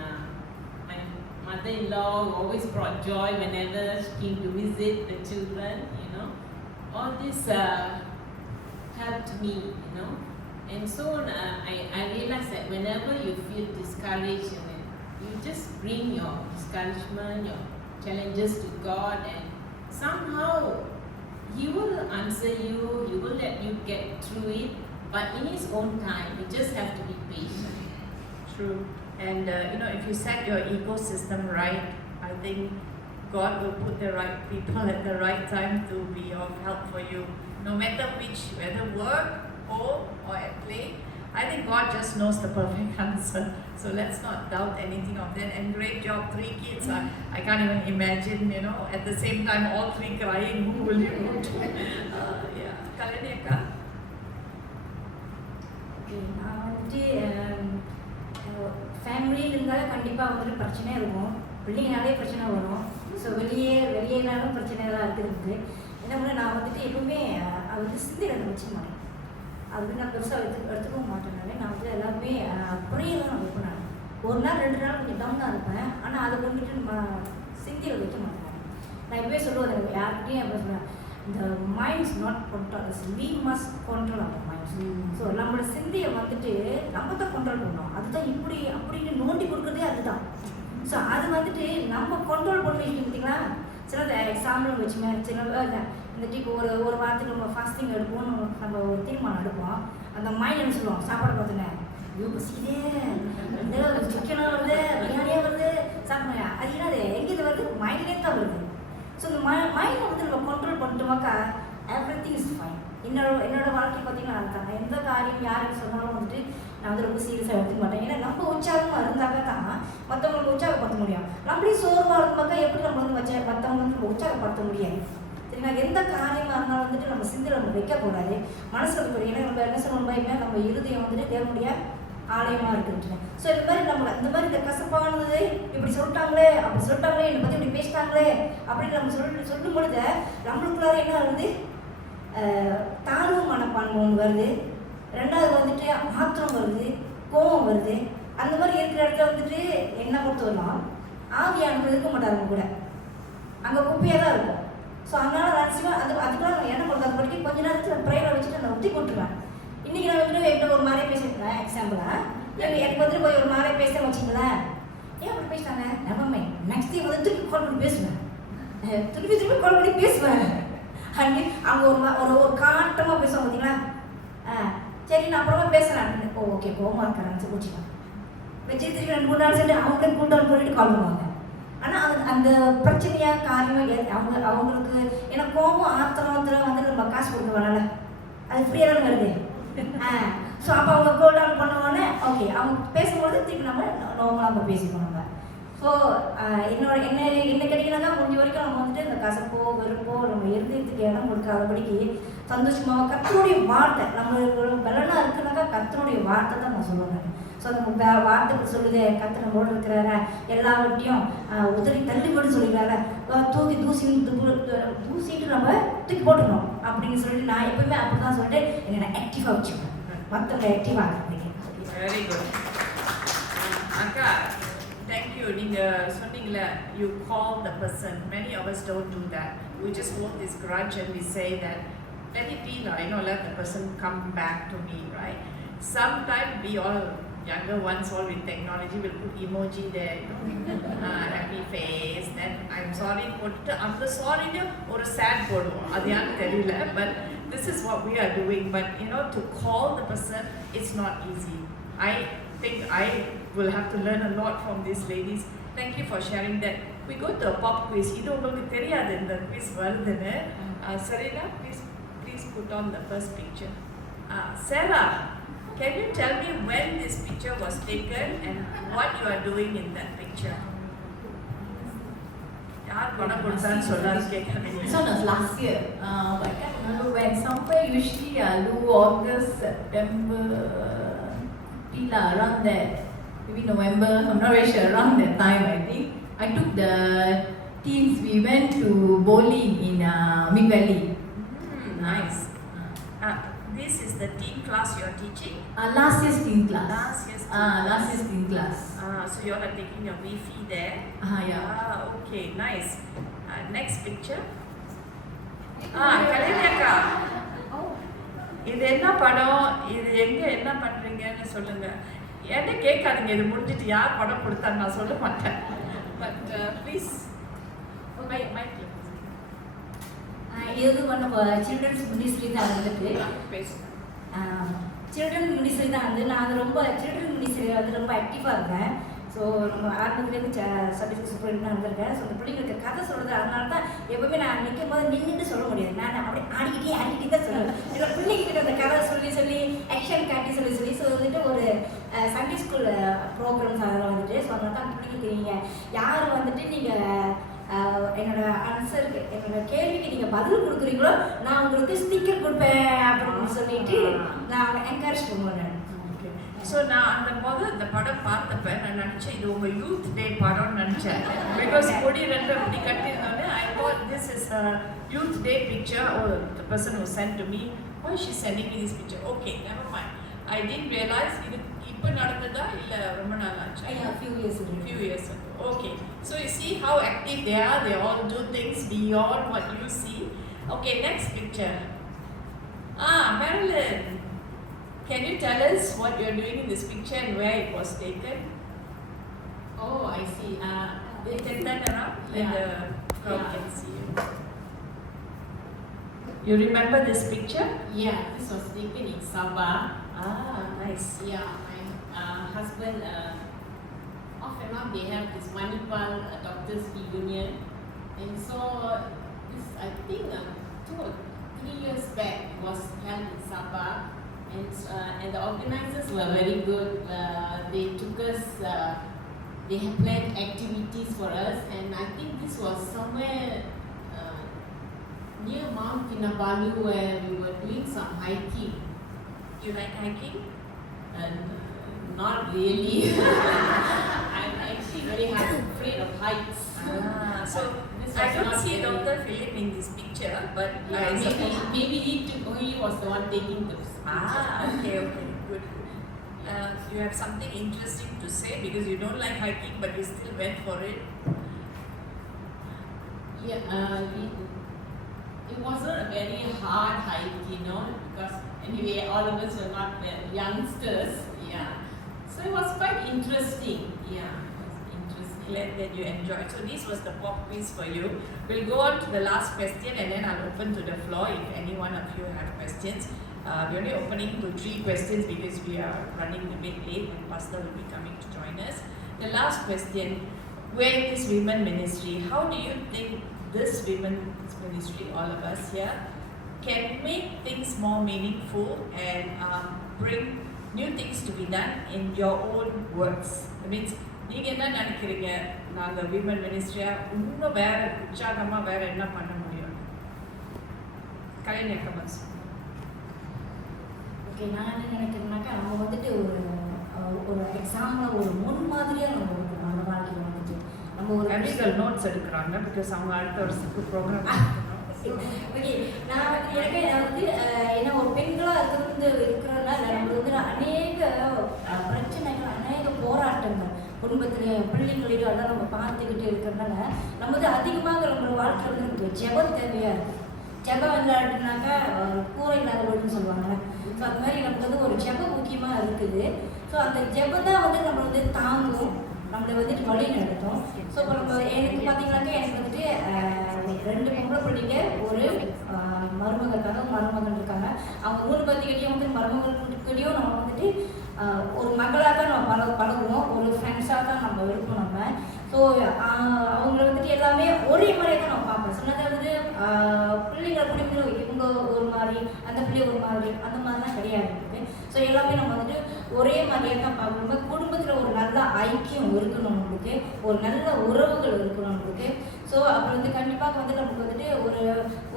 my mother-in-law, who always brought joy whenever she came to visit the children. All this helped me. And so I realized that whenever you feel discouraged, you just bring your discouragement, your challenges to God, and somehow He will answer you. He will let you get through it, but in His own time. You just have to be patient. True. And if you set your ecosystem right, I think God will put the right people at the right time to be of help for you. No matter which, whether work, home, or at play, I think God just knows the perfect answer. So let's not doubt anything of that. And great job, 3 kids. I can't even imagine, at the same time, all 3 crying. Who will you go to? Yeah. Kalani Akka? நான் வந்துட்டு ஃபேமிலியில் இருந்தாலும் கண்டிப்பாக வந்துட்டு பிரச்சனை இருக்கும். பிள்ளைங்கனாலே பிரச்சனை வரும். ஸோ வெளியேனாலும் பிரச்சனைலாம் இருக்குது. என்ன பண்ண நான் வந்துட்டு எப்பவுமே அது வந்து சிந்தையில் வச்சுக்க மாட்டேன். அது வந்து நான் பெருசாக எடுத்துக்கவும் மாட்டேனாலே நான் வந்து எல்லாருமே ப்ரேயர் தான் நான் வைப்பேன். நான் ஒரு நாள் 2 நாள் கொஞ்சம் டவுன் தான் இருப்பேன். ஆனால் அதை வந்துட்டு நம்ம சிந்தையில் வைக்க மாட்டேன். நான் எப்பவே சொல்லுவேன் யார்கிட்டையும் எப்படி சொல்லுவேன், இந்த minds not control, we must control our minds. So நம்மளோட சிந்தையை வந்துட்டு நம்ம தான் கண்ட்ரோல் பண்ணணும். அதுதான் இப்படி அப்படின்னு நோண்டி கொடுக்குறதே அதுதான். ஸோ அது வந்துட்டு நம்ம கண்ட்ரோல் பண்ணி பார்த்தீங்களா. சில எக்ஸாம்பிள் வச்சுமே சில இந்த இப்போ ஒரு வாரத்துக்கு நம்ம ஃபாஸ்டிங் எடுப்போம்னு நம்ம ஒரு தீர்மானம் எடுப்போம். அந்த மைண்ட் என்ன சொல்லுவோம், சாப்பாடு பார்த்துங்க ஐயோ பசிக்குதே, சிக்கனாக வருது, பிரியாணியே வருது, சாப்பிடுங்க. அது என்னது எங்கேருந்து வருது, மைண்ட்லேயே தான் வருது. ஸோ இந்த மைண்டை வந்து நம்ம கண்ட்ரோல் பண்ணிட்டோமாக்கா எவ்ரி திங் இஸ் ஃபைன். என்னோட வாழ்க்கை பார்த்தீங்கன்னா அதுதான். எந்த காரியம் யாருக்கு சொன்னாலும் வந்துட்டு நான் வந்து ரொம்ப சீரியஸாக எடுத்துக்க மாட்டேன். ஏன்னா நம்ம உற்சாகமாக இருந்தாக்க தான் மற்றவங்களுக்கு உற்சாகப்படுத்த முடியும். நம்மளே சோர்வாக இருந்தாக்கா எப்படி நம்ம வந்து மற்றவங்க வந்து நம்ம உற்சாகப்படுத்த முடியாது. சரிங்களா. எந்த காரியமாக இருந்தாலும் வந்துட்டு நம்ம சிந்தையில் நம்ம வைக்கக்கூடாது, மனசில் இருக்கக்கூடாது. ஏன்னா நம்ம என்ன சொல்லணும், நம்ம இருதயம் வந்துட்டு தேவனுடைய ஆலயமாக இருக்குன்னு. ஸோ இந்த மாதிரி இந்த கசப்பானது இப்படி சொல்லிட்டாங்களே அப்படி சொல்லிட்டாங்களே என்னை பற்றி இப்படி பேசிட்டாங்களே அப்படின்னு நம்ம சொல்லும் பொழுது நம்மளுக்குள்ளார என்ன வந்து தாழ்வு மனப்பான்மை ஒன்று வருது. 2வது வந்துட்டு ஆத்திரம் வருது, கோபம் வருது. அந்த மாதிரி இருக்கிற இடத்துல வந்துட்டு என்ன பொறுத்தவரைலாம் ஆவியானது இருக்க மாட்டாங்க கூட, அங்கே குப்பையாக தான் இருக்கும். ஸோ அதனால் நினச்சிவேன் அதுக்கெல்லாம் நான் என்ன பண்ணுறது படிக்க கொஞ்ச நேரத்தில் ப்ரேயரை வச்சுட்டு நான் ஊற்றி போட்டுருவேன். இன்றைக்கி நான் வந்துட்டு என்கிட்ட ஒரு மாதிரி பேசியிருக்கேன். எக்ஸாம்பிளாக எனக்கு வந்துட்டு போய் ஒரு மாதிரி பேசுகிறேன் வச்சுங்களேன். ஏன் அப்படி பேசிட்டாங்க நம்ம நெக்ஸ்ட் டைம் வந்து திருப்பி கால் பண்ணி பேசுவேன், திருப்பி கால் பண்ணி பேசுவேன். அவங்க ஒரு காட்டமாக பேசுவாங்க பார்த்தீங்களா. சரி நான் அப்புறமா பேசுகிறேன். ஓகே கோவமாக இருக்கிறேன்னு சொல்லி வச்சுக்கலாம். வச்சு திருப்பி 2-3 நாள் சென்று அவங்களே கூல் டவுன் பண்ணிட்டு கால் பண்ணுவாங்க. ஆனால் அந்த பிரச்சனையாக காரியமாக அவங்களுக்கு ஏன்னா கோபம் ஆத்திரம் வந்து நம்ம காசு கொடுக்க வேணால, அது ஃப்ரீயாக தான் வருது. ஸோ அப்போ அவங்க கோல் டவுன் பண்ணுவோன்னே ஓகே அவங்க பேசும்போது திருப்பி நம்ம நார்மலாக பேசிக்கணும். நம்ம ஸோ என்ன கிடைக்கலன்னா முடிஞ்ச வரைக்கும் நம்ம வந்துட்டு இந்த கசப்போ வெறுப்போ நம்ம இருதயத்துக்கு இடம் கொடுக்காதபடிக்கு சந்தோஷமாக கர்த்தருடைய வார்த்தை நம்மளுக்கு பலனாக இருக்குனாக்கா கர்த்தருடைய வார்த்தை தான் நான் சொல்லுவேன். ஸோ நம்ம வார்த்தைக்கு சொல்லுது கர்த்தர் நம்மளோட இருக்கிறார எல்லாவற்றையும் உதறி தள்ளிப்பட்டு சொல்லிக்கிறார தூக்கி தூசிட்டு நம்ம தூக்கி போட்டுக்கணும் அப்படின்னு சொல்லிட்டு நான் எப்பவுமே அப்படி தான் சொல்லிட்டு என்னை ஆக்டிவாக வச்சுக்கணும், மற்றவங்க ஆக்டிவாக இருக்கிறதுக்கு. வெரி குட் அக்கா, தேங்க்யூ. நீங்கள் சொன்னீங்களே you call the person. Many of us don't do that. We just hold this grudge and we say that let it be, let the person come back to me, right? Sometimes we all younger ones all with technology will put emoji there, happy face, then I'm sorry போட்டு அந்த சாரின்னு ஒரு sad போடுவோம். அது யாருக்கு தெரியல. But this is what we are doing. But to call the person, it's not easy. I think I will have to learn a lot from these ladies. Thank you for sharing that. We go to a pop quiz. இது உங்களுக்கு தெரியாது இந்த quiz வருதுன்னு. Serena, please put on the first picture. Sarah, can you tell me when this picture was taken and what you are doing in that picture? யார் பணம் கொடுத்தான்னு சொல்லாது கேட்கறேன். This one was last year. I can't remember when. Somewhere usually do August, September, around that. Maybe November. I'm not very sure. Around that time, I think. I took the teens. We went to bowling in Mid Valley. Nice. This is the teen class you are teaching? Last year's teen class. Last year's teen class. So you all are taking your Wi-Fi there? Yeah. Okay, nice. Next picture. Kalani Akka. இது என்ன படம், இது எங்கே என்ன பண்ணுறீங்கன்னு சொல்லுங்கள். என்கிட்ட கேட்காதுங்க, இது முடிஞ்சிட்டு யார் படம் கொடுத்தான்னு நான் சொல்ல மாட்டேன். பட் ப்ளீஸ் இது பண்ண சில்ட்ரன்ஸ் மினிஸ்ட்ரி தான் வந்துட்டு சில்ட்ரன் மினிஸ்ட்ரி தான் வந்து நான் ரொம்ப சில்ட்ரன் மினிஸ்ட்ரி வந்து ரொம்ப ஆக்டிவாக இருக்கேன். ஸோ நம்ம ஆரம்பத்துலேருந்து சப்ஜெக்ட் சூப்பரண்டாக இருந்திருக்கேன். ஸோ அந்த பிள்ளைங்களுக்கு கதை சொல்கிறது அதனால தான் எப்பவுமே நான் நிற்கும் போது நின்றுட்டு சொல்ல முடியாது. நான் அப்படியே ஆடிக்கிட்டே தான் சொல்லுவேன். இல்லை பிள்ளைங்கிட்ட அந்த கதை சொல்லி ஆக்ஷன் காட்டி சொல்லி ஸோ வந்துட்டு ஒரு சண்டே ஸ்கூல் ப்ரோக்ராம்ஸ் அதெல்லாம் வந்துட்டு ஸோ அதனால தான் பிள்ளைங்களுக்கு நீங்கள் யார் வந்துட்டு நீங்கள் என்னோட ஆன்சருக்கு என்னோட கேள்விக்கு நீங்கள் பதில் கொடுக்குறீங்களோ நான் உங்களுக்கு ஸ்டிக்கர் கொடுப்பேன் அப்படின்னு சொல்லிட்டு நான் என்கரேஜ் பண்ணுவேன். ஸோ நான் அந்த படம் பார்த்தப்ப நான் நினச்சேன் இது உங்கள் யூத் டே படம்னு நினச்சேன். பிகாஸ் கொடி ரெண்டு அப்படி கட்டியிருந்தோன்னே I thought this is youth day picture. The person who sent to me why she sending me this picture. Okay, never mind. I didn't realize இது இப்போ நடந்ததா இல்லை ரொம்ப நாள் ஆச்சு? few years ago. Okay, so you see how active they are. They all do things beyond what you see. Okay, next picture. Marilyn, can you tell us what you're doing in this picture and where it was taken? Oh, I see. You can turn around and the crowd can see you. You remember this picture? Yeah, this was taken in Sabah. Nice. Yeah, my husband, off and on they have this Manipal Doctors Reunion, and so this I think 2 or 3 years back was held in Sabah, and the organizers were very good. They took us. They have planned activities for us, and I think this was somewhere near Mount Kinabalu where we were doing some hiking. You like hiking? Not really. I'm actually very afraid of heights. So I don't see Dr. Philip in this picture, but maybe he was the one taking this. Okay, good. You have something interesting to say because you don't like hiking, but you still went for it. Yeah, it wasn't a very hard hike, because anyway all of us were not youngsters. Yeah, so it was quite interesting. Yeah, it was interesting. Glad that you enjoyed. So this was the pop quiz for you. We'll go on to the last question and then I'll open to the floor if any one of you have questions. We're only opening to 3 questions because we are running a bit late and Pastor will be coming to join us. The last question, where is women ministry? How do you think this women's ministry, all of us here, can make things more meaningful and bring new things to be done in your own words? That means, நீங்க என்ன நினைக்கிறீங்க நாங்க விமன் மினிஸ்ட்ரியா இன்னும் வேற உற்சாகமா வேற என்ன பண்ண முடியும்? கலைஞர் கமல்ஸ். ஓகே, நான் என்ன நினைக்கிறேன்னாக்கா நம்ம வந்துட்டு ஒரு எக்ஸாம்பிள் ஒரு முன்மாதிரியாக நம்ம இருக்கணும். அந்த வாழ்க்கையில் வந்துட்டு நம்ம ஒரு கவிகள் நோட்ஸ் எடுக்கிறாங்க பிகாஸ் அவங்க அடுத்த வருஷத்துக்கு ப்ரோக்ராம். ஓகே, நான் எனக்கு வந்து ஏன்னா ஒரு பெண்களாக இருக்கிறதுனால நம்ம வந்து அநேக பிரச்சனைகள் அநேக போராட்டங்கள் குடும்பத்திலேயே பிள்ளைங்களையும் அதெல்லாம் நம்ம பார்த்துக்கிட்டு இருக்கிறதுனால நம்ம வந்து அதிகமாக நம்ம வாழ்க்கையில் வந்து நமக்கு ஜெபம் தேவையாக இருக்குது. ஜெபம் இல்லாட்டினாக்கா கூரை இல்லாத வீடுன்னு சொல்லுவாங்க. ஸோ அந்த மாதிரி நமக்கு வந்து ஒரு ஜெபம் முக்கியமாக இருக்குது. ஸோ அந்த ஜெபம் தான் வந்து நம்மளை வந்து தாங்கும், நம்மளை வந்துட்டு வழி நடத்தும். ஸோ இப்போ நம்ம எனக்கு பார்த்தீங்கன்னாக்கா எனக்கு வந்துட்டு 2 பொம்பளை பிள்ளைங்க, ஒரு மருமகள் இருக்காங்க, மருமகன் இருக்காங்க. அவங்க 3 பேர்த்துக்கிட்டையும் வந்து மருமகள்கிட்டையும் நம்ம வந்துட்டு ஒரு மகளாக தான் நம்ம பழகுவோம், ஒரு ஃப்ரெண்ட்ஸாக தான் நம்ம இருப்போம் நம்ம. ஸோ அவங்க வந்துட்டு எல்லாமே ஒரே மாதிரியே தான் நம்ம பார்ப்போம். சொன்னதை வந்துட்டு பிள்ளைங்களை பிடிக்கணும், இவங்க ஒரு மாதிரி அந்த பிள்ளை ஒரு மாதிரி அந்த மாதிரிலாம் கிடையாது. ஸோ எல்லாமே நம்ம வந்துட்டு ஒரே மாதிரியே தான் பார்க்கணும். குடும்பத்தில் ஒரு நல்ல ஐக்கியம் இருக்கணும் நம்மளுக்கு, ஒரு நல்ல உறவுகள் இருக்கணும் நம்மளுக்கு. ஸோ அப்புறம் வந்து கண்டிப்பாக வந்து நமக்கு வந்துட்டு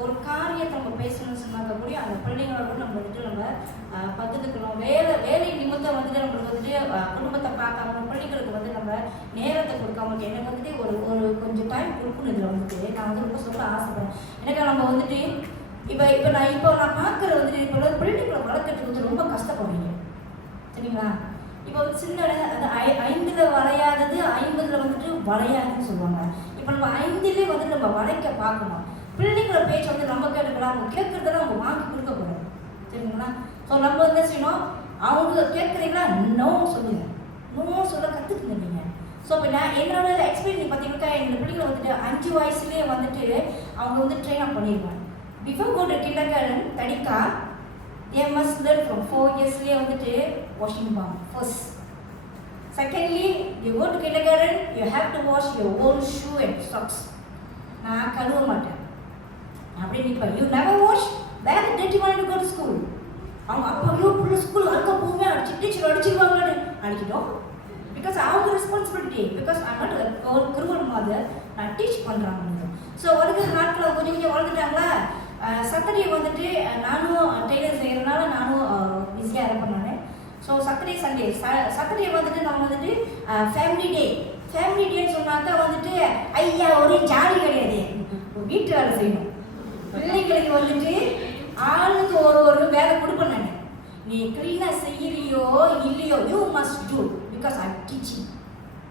ஒரு காரியத்தை நம்ம பேசணும்னு சொன்னாக்க கூட அந்த பிள்ளைங்களோட நம்ம வந்துட்டு நம்ம பகிர்ந்துக்கணும். வேலை நிமித்தம் வந்துட்டு நம்மளுக்கு வந்துட்டு குடும்பத்தை பார்க்காம பிள்ளைங்களுக்கு வந்து நம்ம நேரத்தை கொடுக்காம எனக்கு வந்துட்டு ஒரு கொஞ்சம் டைம் கொடுக்கணும். இதில் வந்துட்டு நான் வந்து ரொம்ப சொல்ல ஆசைப்படுறேன். எனக்கு நம்ம வந்துட்டு இப்போ நான் பார்க்குற வந்துட்டு இப்போ பிள்ளைங்களை வளர்க்கறதுக்கு வந்து ரொம்ப கஷ்டப்படுறீங்க, சரிங்களா? இப்போ வந்து சின்ன அந்த 5ல் வளையாதது 50ல் வந்துட்டு வளையாதுன்னு சொல்லுவாங்க. இப்போ நம்ம 5லே வந்து நம்ம வளைக்க பார்க்கணும். பிள்ளைங்கள பேச்சு வந்து நம்ம கேட்டுக்கலாம், அவங்க கேட்குறதெல்லாம் அவங்க வாங்கி கொடுக்கக்கூடாது, சரிங்களா? ஸோ நம்ம வந்து செய்யணும், அவங்க கேட்குறீங்களா நோ சொல்லுங்கள், நோ சொல்ல கற்றுக்குங்க நீங்கள். ஸோ இப்போ நான் என்னோட எக்ஸ்பீரியன்ஸ் பார்த்தீங்கன்னா என்னோட பிள்ளைங்களை வந்துட்டு 5 வயசுலேயே வந்துட்டு அவங்க வந்து ட்ரெயின் அப் பண்ணிடுவாங்க. பிஃபோர் கோ டு கிண்டர்கார்டன் தடிக்கா they must learn from 4 yearsலேயே வந்துட்டு washing palm first. Secondly, you go to kindergarten, you have to wash your own shoe and socks. நான் கழுவ மாட்டேன் அப்படி நிற்பேன். You never wash? Where did you want to go to school? அவங்க அப்பா ஐயோ புள்ள ஸ்கூல் அங்கே போவே அடிச்சு டீச்சர் அடிச்சிருவாங்கன்னு அடிக்கிட்டோம். பிகாஸ் அவங்க ரெஸ்பான்சிபிலிட்டி, பிகாஸ் ஐ நாட் ஒரு குருவல் மாதிரி நான் டீச் பண்ணுறாங்க. ஸோ வளர்க்குற நாட்கள் கொஞ்சம் கொஞ்சம் வளர்ந்துட்டாங்களா. சட்டர்டே வந்துட்டு நானும் டெய்லர் செய்கிறதுனால நானும் பிஸியாக இருப்பேன் நான். ஸோ சாட்டர்டே சண்டே சாட்டர்டே வந்துட்டு நான் வந்துட்டு ஃபேமிலி டேன்னு சொன்னாக்கா வந்துட்டு ஐயா ஒரே ஜாலி கிடையாது, வீட்டு வேலை செய்யணும். பிள்ளைங்களுக்கு வந்துட்டு ஆளுக்கு ஒரு வேலை கொடுப்பேன் நான். நீ க்ளீனாக செய்யறியோ இல்லையோ you must do because I teaching.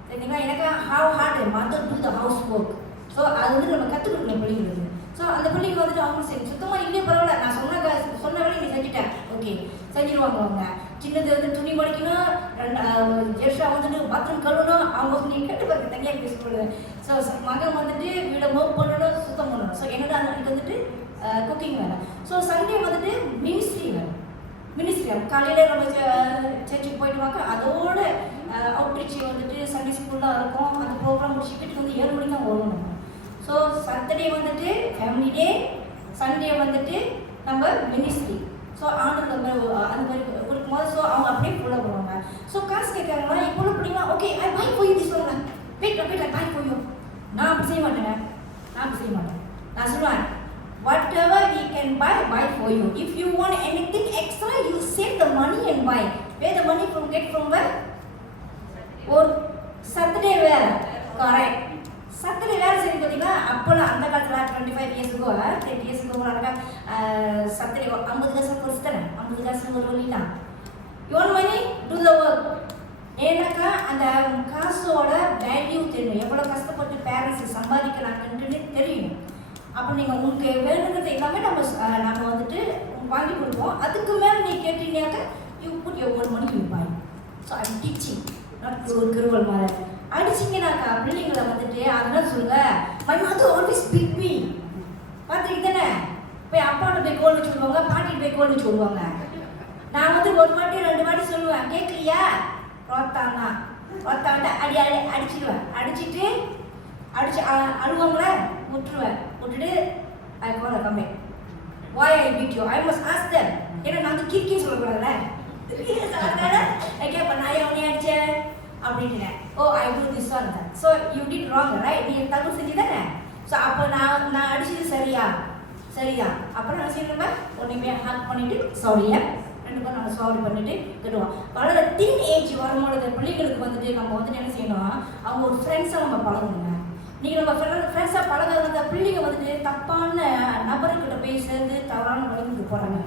சரிங்களா? எனக்கு how hard mother to the house work. So அது வந்து நம்ம கற்றுக் கொடுக்கணும் பிள்ளைங்களுக்கு. ஸோ அந்த பிள்ளைங்க வந்துட்டு அவங்க சரி சுத்தமாக இல்லையே பரவாயில்ல, நான் சொன்ன வேலையை நீ செஞ்சுட்டேன், ஓகே செஞ்சிருவாங்க. அவங்க சின்னது வந்து துணி மடிக்கணும், ஜெர்ஷா வந்துட்டு பாத்ரூம் கழுவணும், அவங்க நீ கேட்டு பார்த்து தனியாக பேசக்கூடாது. ஸோ மகன் வந்துட்டு வீடை மோப் பண்ணணும், சுத்தம் பண்ணணும். ஸோ என்னோட அன்னைக்கு வந்துட்டு குக்கிங் வேலை. ஸோ சண்டே வந்துட்டு மினிஸ்ட்ரி காலையில் நம்ம சர்ச்சுக்கு போயிட்டு வாங்க, அதோட அவுட்ரீச் வந்துட்டு சண்டே ஸ்கூல்லாம் இருக்கும். அந்த ப்ரோக்ராம் முடிச்சுக்கிட்டு வந்து 7 மணிக்கு தான் வரணும். ஸோ சாட்டர்டே வந்துட்டு ஃபேமிலி டே, சண்டே வந்துட்டு நம்ம மினிஸ்ட்ரி. ஸோ ஆண்டு நம்ம அந்த மாதிரி கொடுக்கும்போது ஸோ அவங்க அப்படியே ஃபுல்லாக போடுவாங்க. ஸோ காசு கேட்குறாங்களா இப்போ உள்ள பிடிங்களா, ஓகே ஐ பை போய் இது சொல்லுவேன், வெயிட் ஐ பை போய். நான் அப்படி செய்ய மாட்டேங்க, நான் சொல்லுவேன் whatever we can buy for you. If you want anything extra, you save the money and buy. Where the money get from where? Or Saturday where? Correct. Saturday where சரி பார்த்தீங்களா? அப்போலாம் அந்த காலத்தில் 25 years ago 10 years ago Saturday 50 காசு கொடுத்துட்டேன், 50 காசு ஒரு வழினா. You want money? Do the work. ஏன்னாக்கா அந்த காசோட வேல்யூ தெரியும், எவ்வளோ கஷ்டப்பட்டு பேரண்ட்ஸ் சம்பாதிக்கிறாங்கன்ட்டு தெரியும். அப்போ நீங்கள் உங்களுக்கு வேணுங்கிறது எல்லாமே நம்ம வந்துட்டு வாங்கி கொடுப்போம். அதுக்கு மேலே நீ கேட்டீங்கன்னாக்கா you put your own money you buy. So I'm teaching not ஒரு கிருவல் மாதிரி. அடிச்சிங்கனாக்கா பிள்ளைங்களை வந்துட்டு அதெல்லாம் சொல்லுங்க my mother always pick me. பார்த்துக்கிட்டு தானே போய் அப்பாட்ட போய் கோல் வச்சு விடுவாங்க, பாட்டிட்டு போய் கோல் வச்சு விடுவாங்க. நான் வந்து ஒரு வாட்டி 2 வாட்டி சொல்லுவேன், கேட்கலையா ஒருத்தாங்க அடிச்சிடுவேன். அடிச்சுட்டு அழுவாங்கள விட்டுட்டு I call come back. why I beat you? I must ask them. ஏன்னா நான் வந்து கிறுக்கி சொல்லக்கூடாதுல்ல. அதனால கேட்பேன், நான் அவனே அடிச்சேன் அப்படின்னு. Oh I do this one. So you did wrong right, நீ தப்பு செஞ்சு தானே. ஸோ அப்போ நான் அடிச்சது சரிதான். அப்புறம் நான் செய்யணுமே உன்னையுமே ஹேக் பண்ணிட்டு சாரியா 2 பேரும் நம்ம சாரி பண்ணிட்டு கட்டுவோம். வளர டீன் ஏஜ் வரும்போது பிள்ளைங்களுக்கு வந்துட்டு நம்ம வந்துட்டு என்ன செய்யணும், அவங்க ஒரு ஃப்ரெண்ட்ஸாக நம்ம பழகணுங்க. நீங்கள் நம்ம ஃப்ரெண்ட்ஸாக பழகாத பிள்ளைங்க வந்துட்டு தப்பான நபர்கிட்ட போய் சேர்ந்து தவறான வழிமுறைக்கு போகிறாங்க.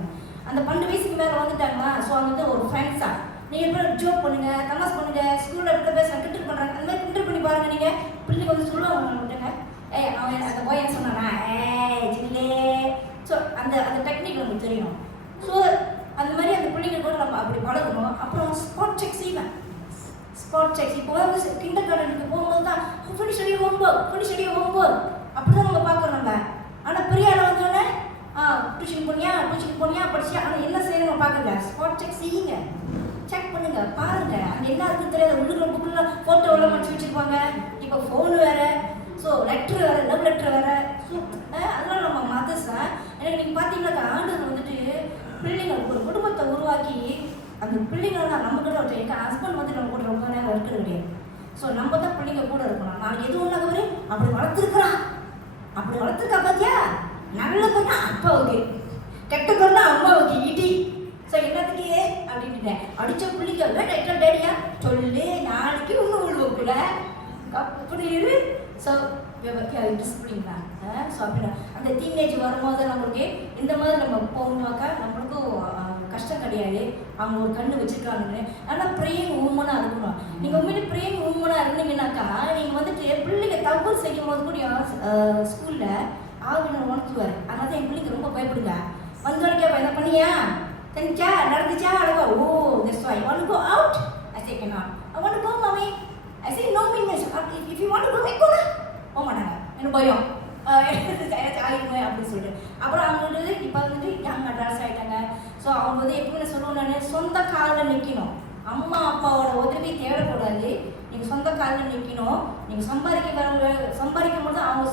அந்த 12 வயசுக்கு மேலே வந்துட்டாங்களா, ஸோ அவங்க வந்து ஒரு ஃப்ரெண்ட்ஸாக நீங்கள் எப்படி ஜோக் பண்ணுங்கள், தமாஸ் பண்ணுங்கள், ஸ்கூலில் எப்படி பேசுகிறாங்க, கிண்டல் பண்ணுறாங்க, அந்த மாதிரி கிண்டல் பண்ணி பாருங்கள். நீங்கள் பிள்ளைங்க வந்து சொல்லுவாங்க விட்டுங்க, அவன் அந்த பாய் என்ன சொன்னானா ஜில்லே. ஸோ அந்த டெக்னிக் நமக்கு தெரியணும். ஸோ அந்த மாதிரி அந்த பிள்ளைங்க கூட நம்ம அப்படி பழகணும். அப்புறம் ஸ்பாட் செக் செய்வேன். இப்போ வந்து கிண்டர் கார்டனுக்கு போகும்போது தான் ஃபினிஷ் அடிய ஹோம்ஒர்க் அப்படி தான் நம்ம பார்க்குறோம் நம்ம. ஆனால் பெரிய ஆள் வந்தோடனே டியூஷன் போனியா படிச்சியா, ஆனால் என்ன செய்யணும் நம்ம பார்க்கல. ஸ்பாட் செக் செய்யுங்க, செக் பண்ணுங்க, பாருங்க அங்கே என்ன இருக்குன்னு தெரியாது. உள்ளுக்குள்ள புக்கில் ஃபோட்டோவெல்லாம் மடிச்சு வச்சுருப்பாங்க. இப்போ ஃபோனு வேறு, ஸோ லெட்ரு வேறு, லவ் லெட்ரு வேறு. ஸோ அதெல்லாம் நம்ம மதர்ஸை எனக்கு நீங்கள் பார்த்தீங்கன்னாக்கா ஆண்டவர் வந்துட்டு பிள்ளைங்களுக்கு ஒரு குடும்பத்தை உருவாக்கி அந்த பிள்ளைங்கள நம்ம கூட ஒருத்தர் எங்கள் ஹஸ்பண்ட் வந்து நம்ம கூட ரொம்ப நேரம் இருக்கிறது கிடையாது. ஸோ நம்ம தான் பிள்ளைங்க கூட இருக்கணும். நாளைக்கு எது ஒன்றாகவே அப்படி வளர்த்துருக்கா பார்த்தியா, நல்ல பொண்ணா அப்பாவுக்கு, கெட்ட பொண்ணா அம்மாவுக்கு இடி. ஸோ எல்லாத்துக்கே அப்படின்ட்டு அடித்த பிள்ளைங்க வேண்டாம் டேடியா சொல்லு, நாளைக்கு ஒன்றும் விழுவக்குள்ள அப்படி இரு. ஸோ டிசிப்ளின் தான். ஸோ அப்படின்னா அந்த டீனேஜ் வரும்போது நம்மளுக்கு இந்த மாதிரி நம்ம போகணுமாக்கா நம்மளுக்கும் கஷ்டம் கிடையாது. அவங்க ஒரு கண்ணு வச்சுருக்காங்கன்னு. ஆனால் ப்ரேயிங் உமனாக இருக்கணும். நீங்கள் உண்மையிலே ப்ரேயிங் உமனாக இருந்தீங்கன்னாக்கா நீங்கள் வந்துட்டு பிள்ளைங்க தப்பு செய்யும் போது கூட ஸ்கூலில் ஆவினர் உணர்த்துவார். அதனால தான் என் பிள்ளைங்க ரொம்ப பயப்படுங்க. வந்தோடனே என்ன பண்ணியா செஞ்சா நடந்துச்சா அழகா, oh this I want to go out, I say cannot, I want to go mommy, I say no means if you want to go go போக மாட்டாங்க. எனக்கு பயம் ஆகிடுமே அப்படின்னு சொல்லிட்டு. அப்புறம் அவங்க வந்து இப்போ வந்துட்டு யங் அட்ரஸ் ஆகிட்டாங்க. ஸோ அவங்க வந்து எப்பவுமே சொல்லுவோம், நான் சொந்த காலில் நிற்கணும். அம்மா அப்பாவோட உதவி தேடக்கூடாது. நீங்கள் சொந்த காலில் நிற்கணும். நீங்கள் சம்பாதிக்கும் போது அவங்க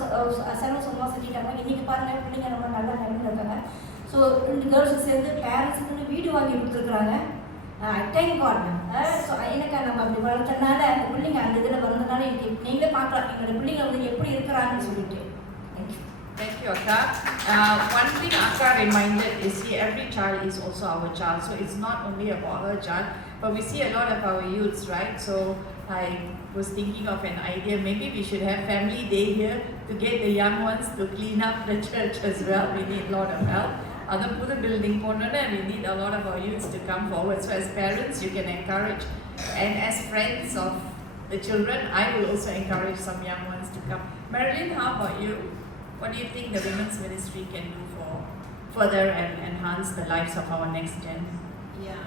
செலவு சொந்தமாக செஞ்சுட்டாங்க. இன்றைக்கி பாருங்கள் பிள்ளைங்க ரொம்ப நல்லா நிலைமையில் இருக்காங்க. ஸோ 2 கேர்ள்ஸும் சேர்ந்து பேரண்ட்ஸுக்குன்னு வீடு வாங்கி கொடுத்துருக்குறாங்க. Thank God. ஸோ எனக்கு நம்ம அப்படி வளர்த்தனால அந்த பிள்ளைங்க அந்த இதில் வளர்ந்தனால எனக்கு நீங்களே பார்க்கலாம் எங்களோட பிள்ளைங்க வந்து எப்படி இருக்கிறாங்கன்னு சொல்லிட்டு. Thank you. Thank you, Akka. One thing Akka reminded is, see, every child is also our child. So it's not only about her child, but we see a lot of our youths, right? So I was thinking of an idea. Maybe we should have family day here to get the young ones to clean up the church as well. We need a lot of help. Other Pudu building ponona, we need a lot of our youths to come forward. So as parents, you can encourage, and as friends of the children, I will also encourage some young ones to come. Marilyn, how about you? What do you think the women's ministry can do for further and enhance the lives of our next gen? Yeah,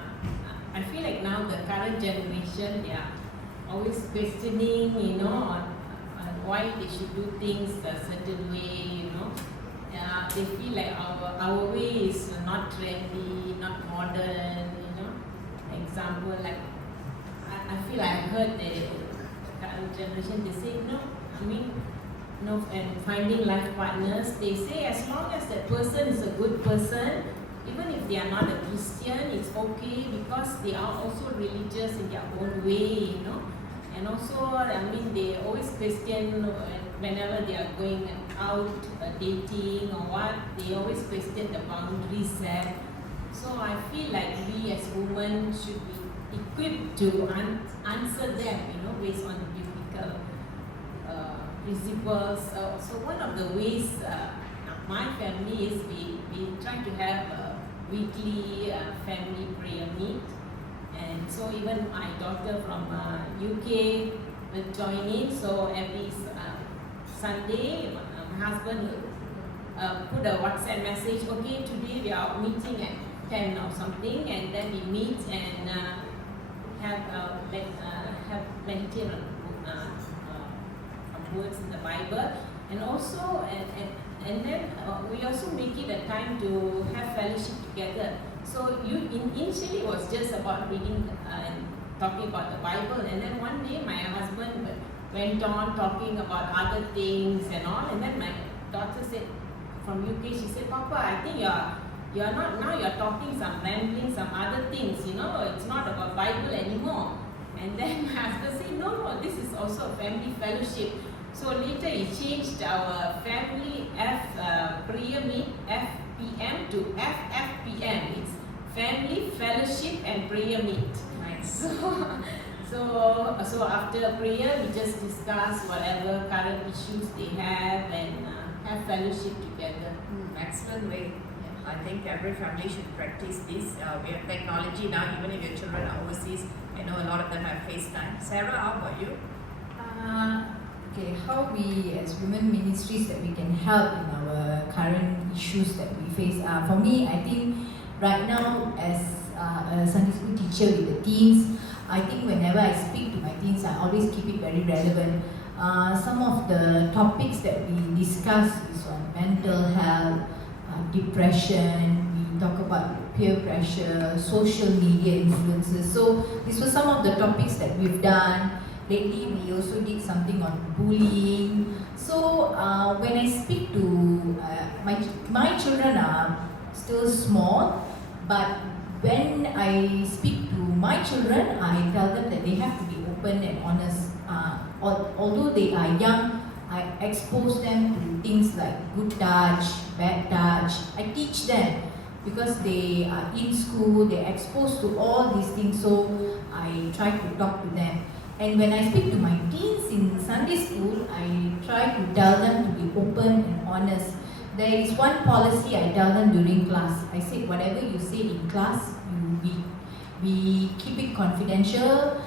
I feel like now the current generation, they are always questioning, on why they should do things a certain way, they feel like our way is not trendy, not modern, Example, like I feel I heard the current generation, they say, and finding life partners, they say as long as that person is a good person, even if they are not a Christian, it's okay because they are also religious in their own way, And also, they always question whenever they are going out dating or what, they always question the boundaries set. So I feel like we as women should be equipped to answer them, based on the biblical principles. So one of the ways my family is we try to have a weekly family prayer meet, and so even my daughter from UK will join in. So every Sunday, my husband will put a WhatsApp message. Okay, today we are meeting at 10 or something, and then we meet and have meditate on words in the Bible, and also and then we also make it a time to have fellowship together. So initially it was just about reading and talking about the Bible, and then one day my husband went on talking about other things and all, and then my daughter said from UK, she said, Papa, I think you're not now, you're talking some rambling, some other things, it's not about Bible anymore. And then my husband said, no, this is also a family fellowship. So later he changed our family prayer meet FPM to FFPM. It's Family Fellowship and Prayer Meet. Nice. So after prayer, we just discuss whatever current issues they have and have fellowship together. Excellent way. I think every family should practice this. We have technology now, even if your children are overseas. I know a lot of them have FaceTime. Sarah, how about you? Okay, how we as women ministries that we can help in our current issues that we face. For me, I think right now as a Sunday school teacher with the teens, I think whenever I speak to my teens, I always keep it very relevant. Some of the topics that we discuss is on mental health, depression, we talk about peer pressure, social media influences. So these were some of the topics that we've done. Lately, we also did something on bullying. So when I speak to my children are still small, but when I speak to my children, I tell them that they have to be open and honest. Although they are young, I expose them to things like good touch, bad touch. I teach them because they are in school, they're exposed to all these things. So I try to talk to them. And when I speak to my teens in Sunday school, I try to tell them to be open and honest. There is one policy I tell them during class. I say, whatever you say in class, we keep it confidential.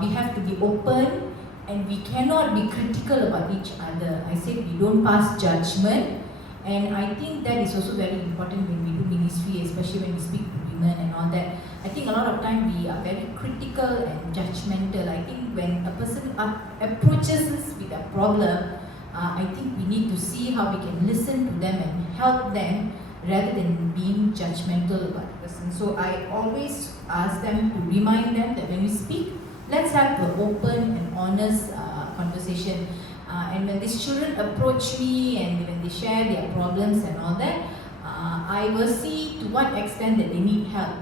We have to be open, and we cannot be critical about each other. I said we don't pass judgment, and I think that is also very important when we do ministry, especially when we speak to women and all that. I think a lot of time we are very critical and judgmental. I think when a person approaches us with a problem, I think we need to see how we can listen to them and help them rather than being judgmental about the person. So I always ask them to remind them that when we speak, let's have an open and honest conversation. And when these children approach me and when they share their problems and all that, I will see to what extent that they need help.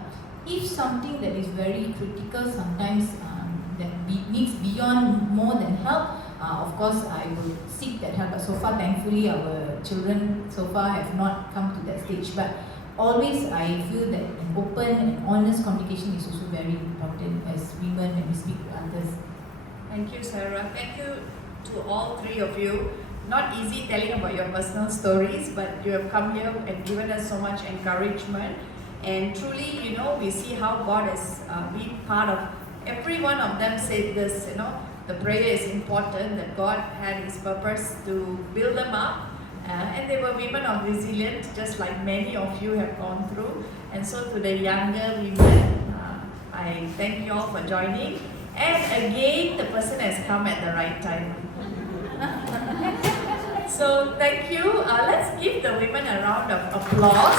If something that is very critical, sometimes needs beyond more than help, of course I will seek that help. But so far, thankfully, our children so far have not come to that stage. But always I feel that an open and honest communication is also very important as women when we speak to others. Thank you, Sarah. Thank you to all three of you. Not easy telling about your personal stories, but you have come here and given us so much encouragement. And truly, you know, we see how God has been part of. Every one of them said this, you know, the prayer is important, that God had His purpose to build them up. And they were women of resilience, just like many of you have gone through. And so to the younger women, I thank you all for joining. And again, the person has come at the right time. So thank you. Let's give the women a round of applause.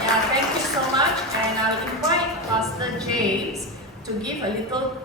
Yeah, thank you so much. And I'll invite Pastor James to give a little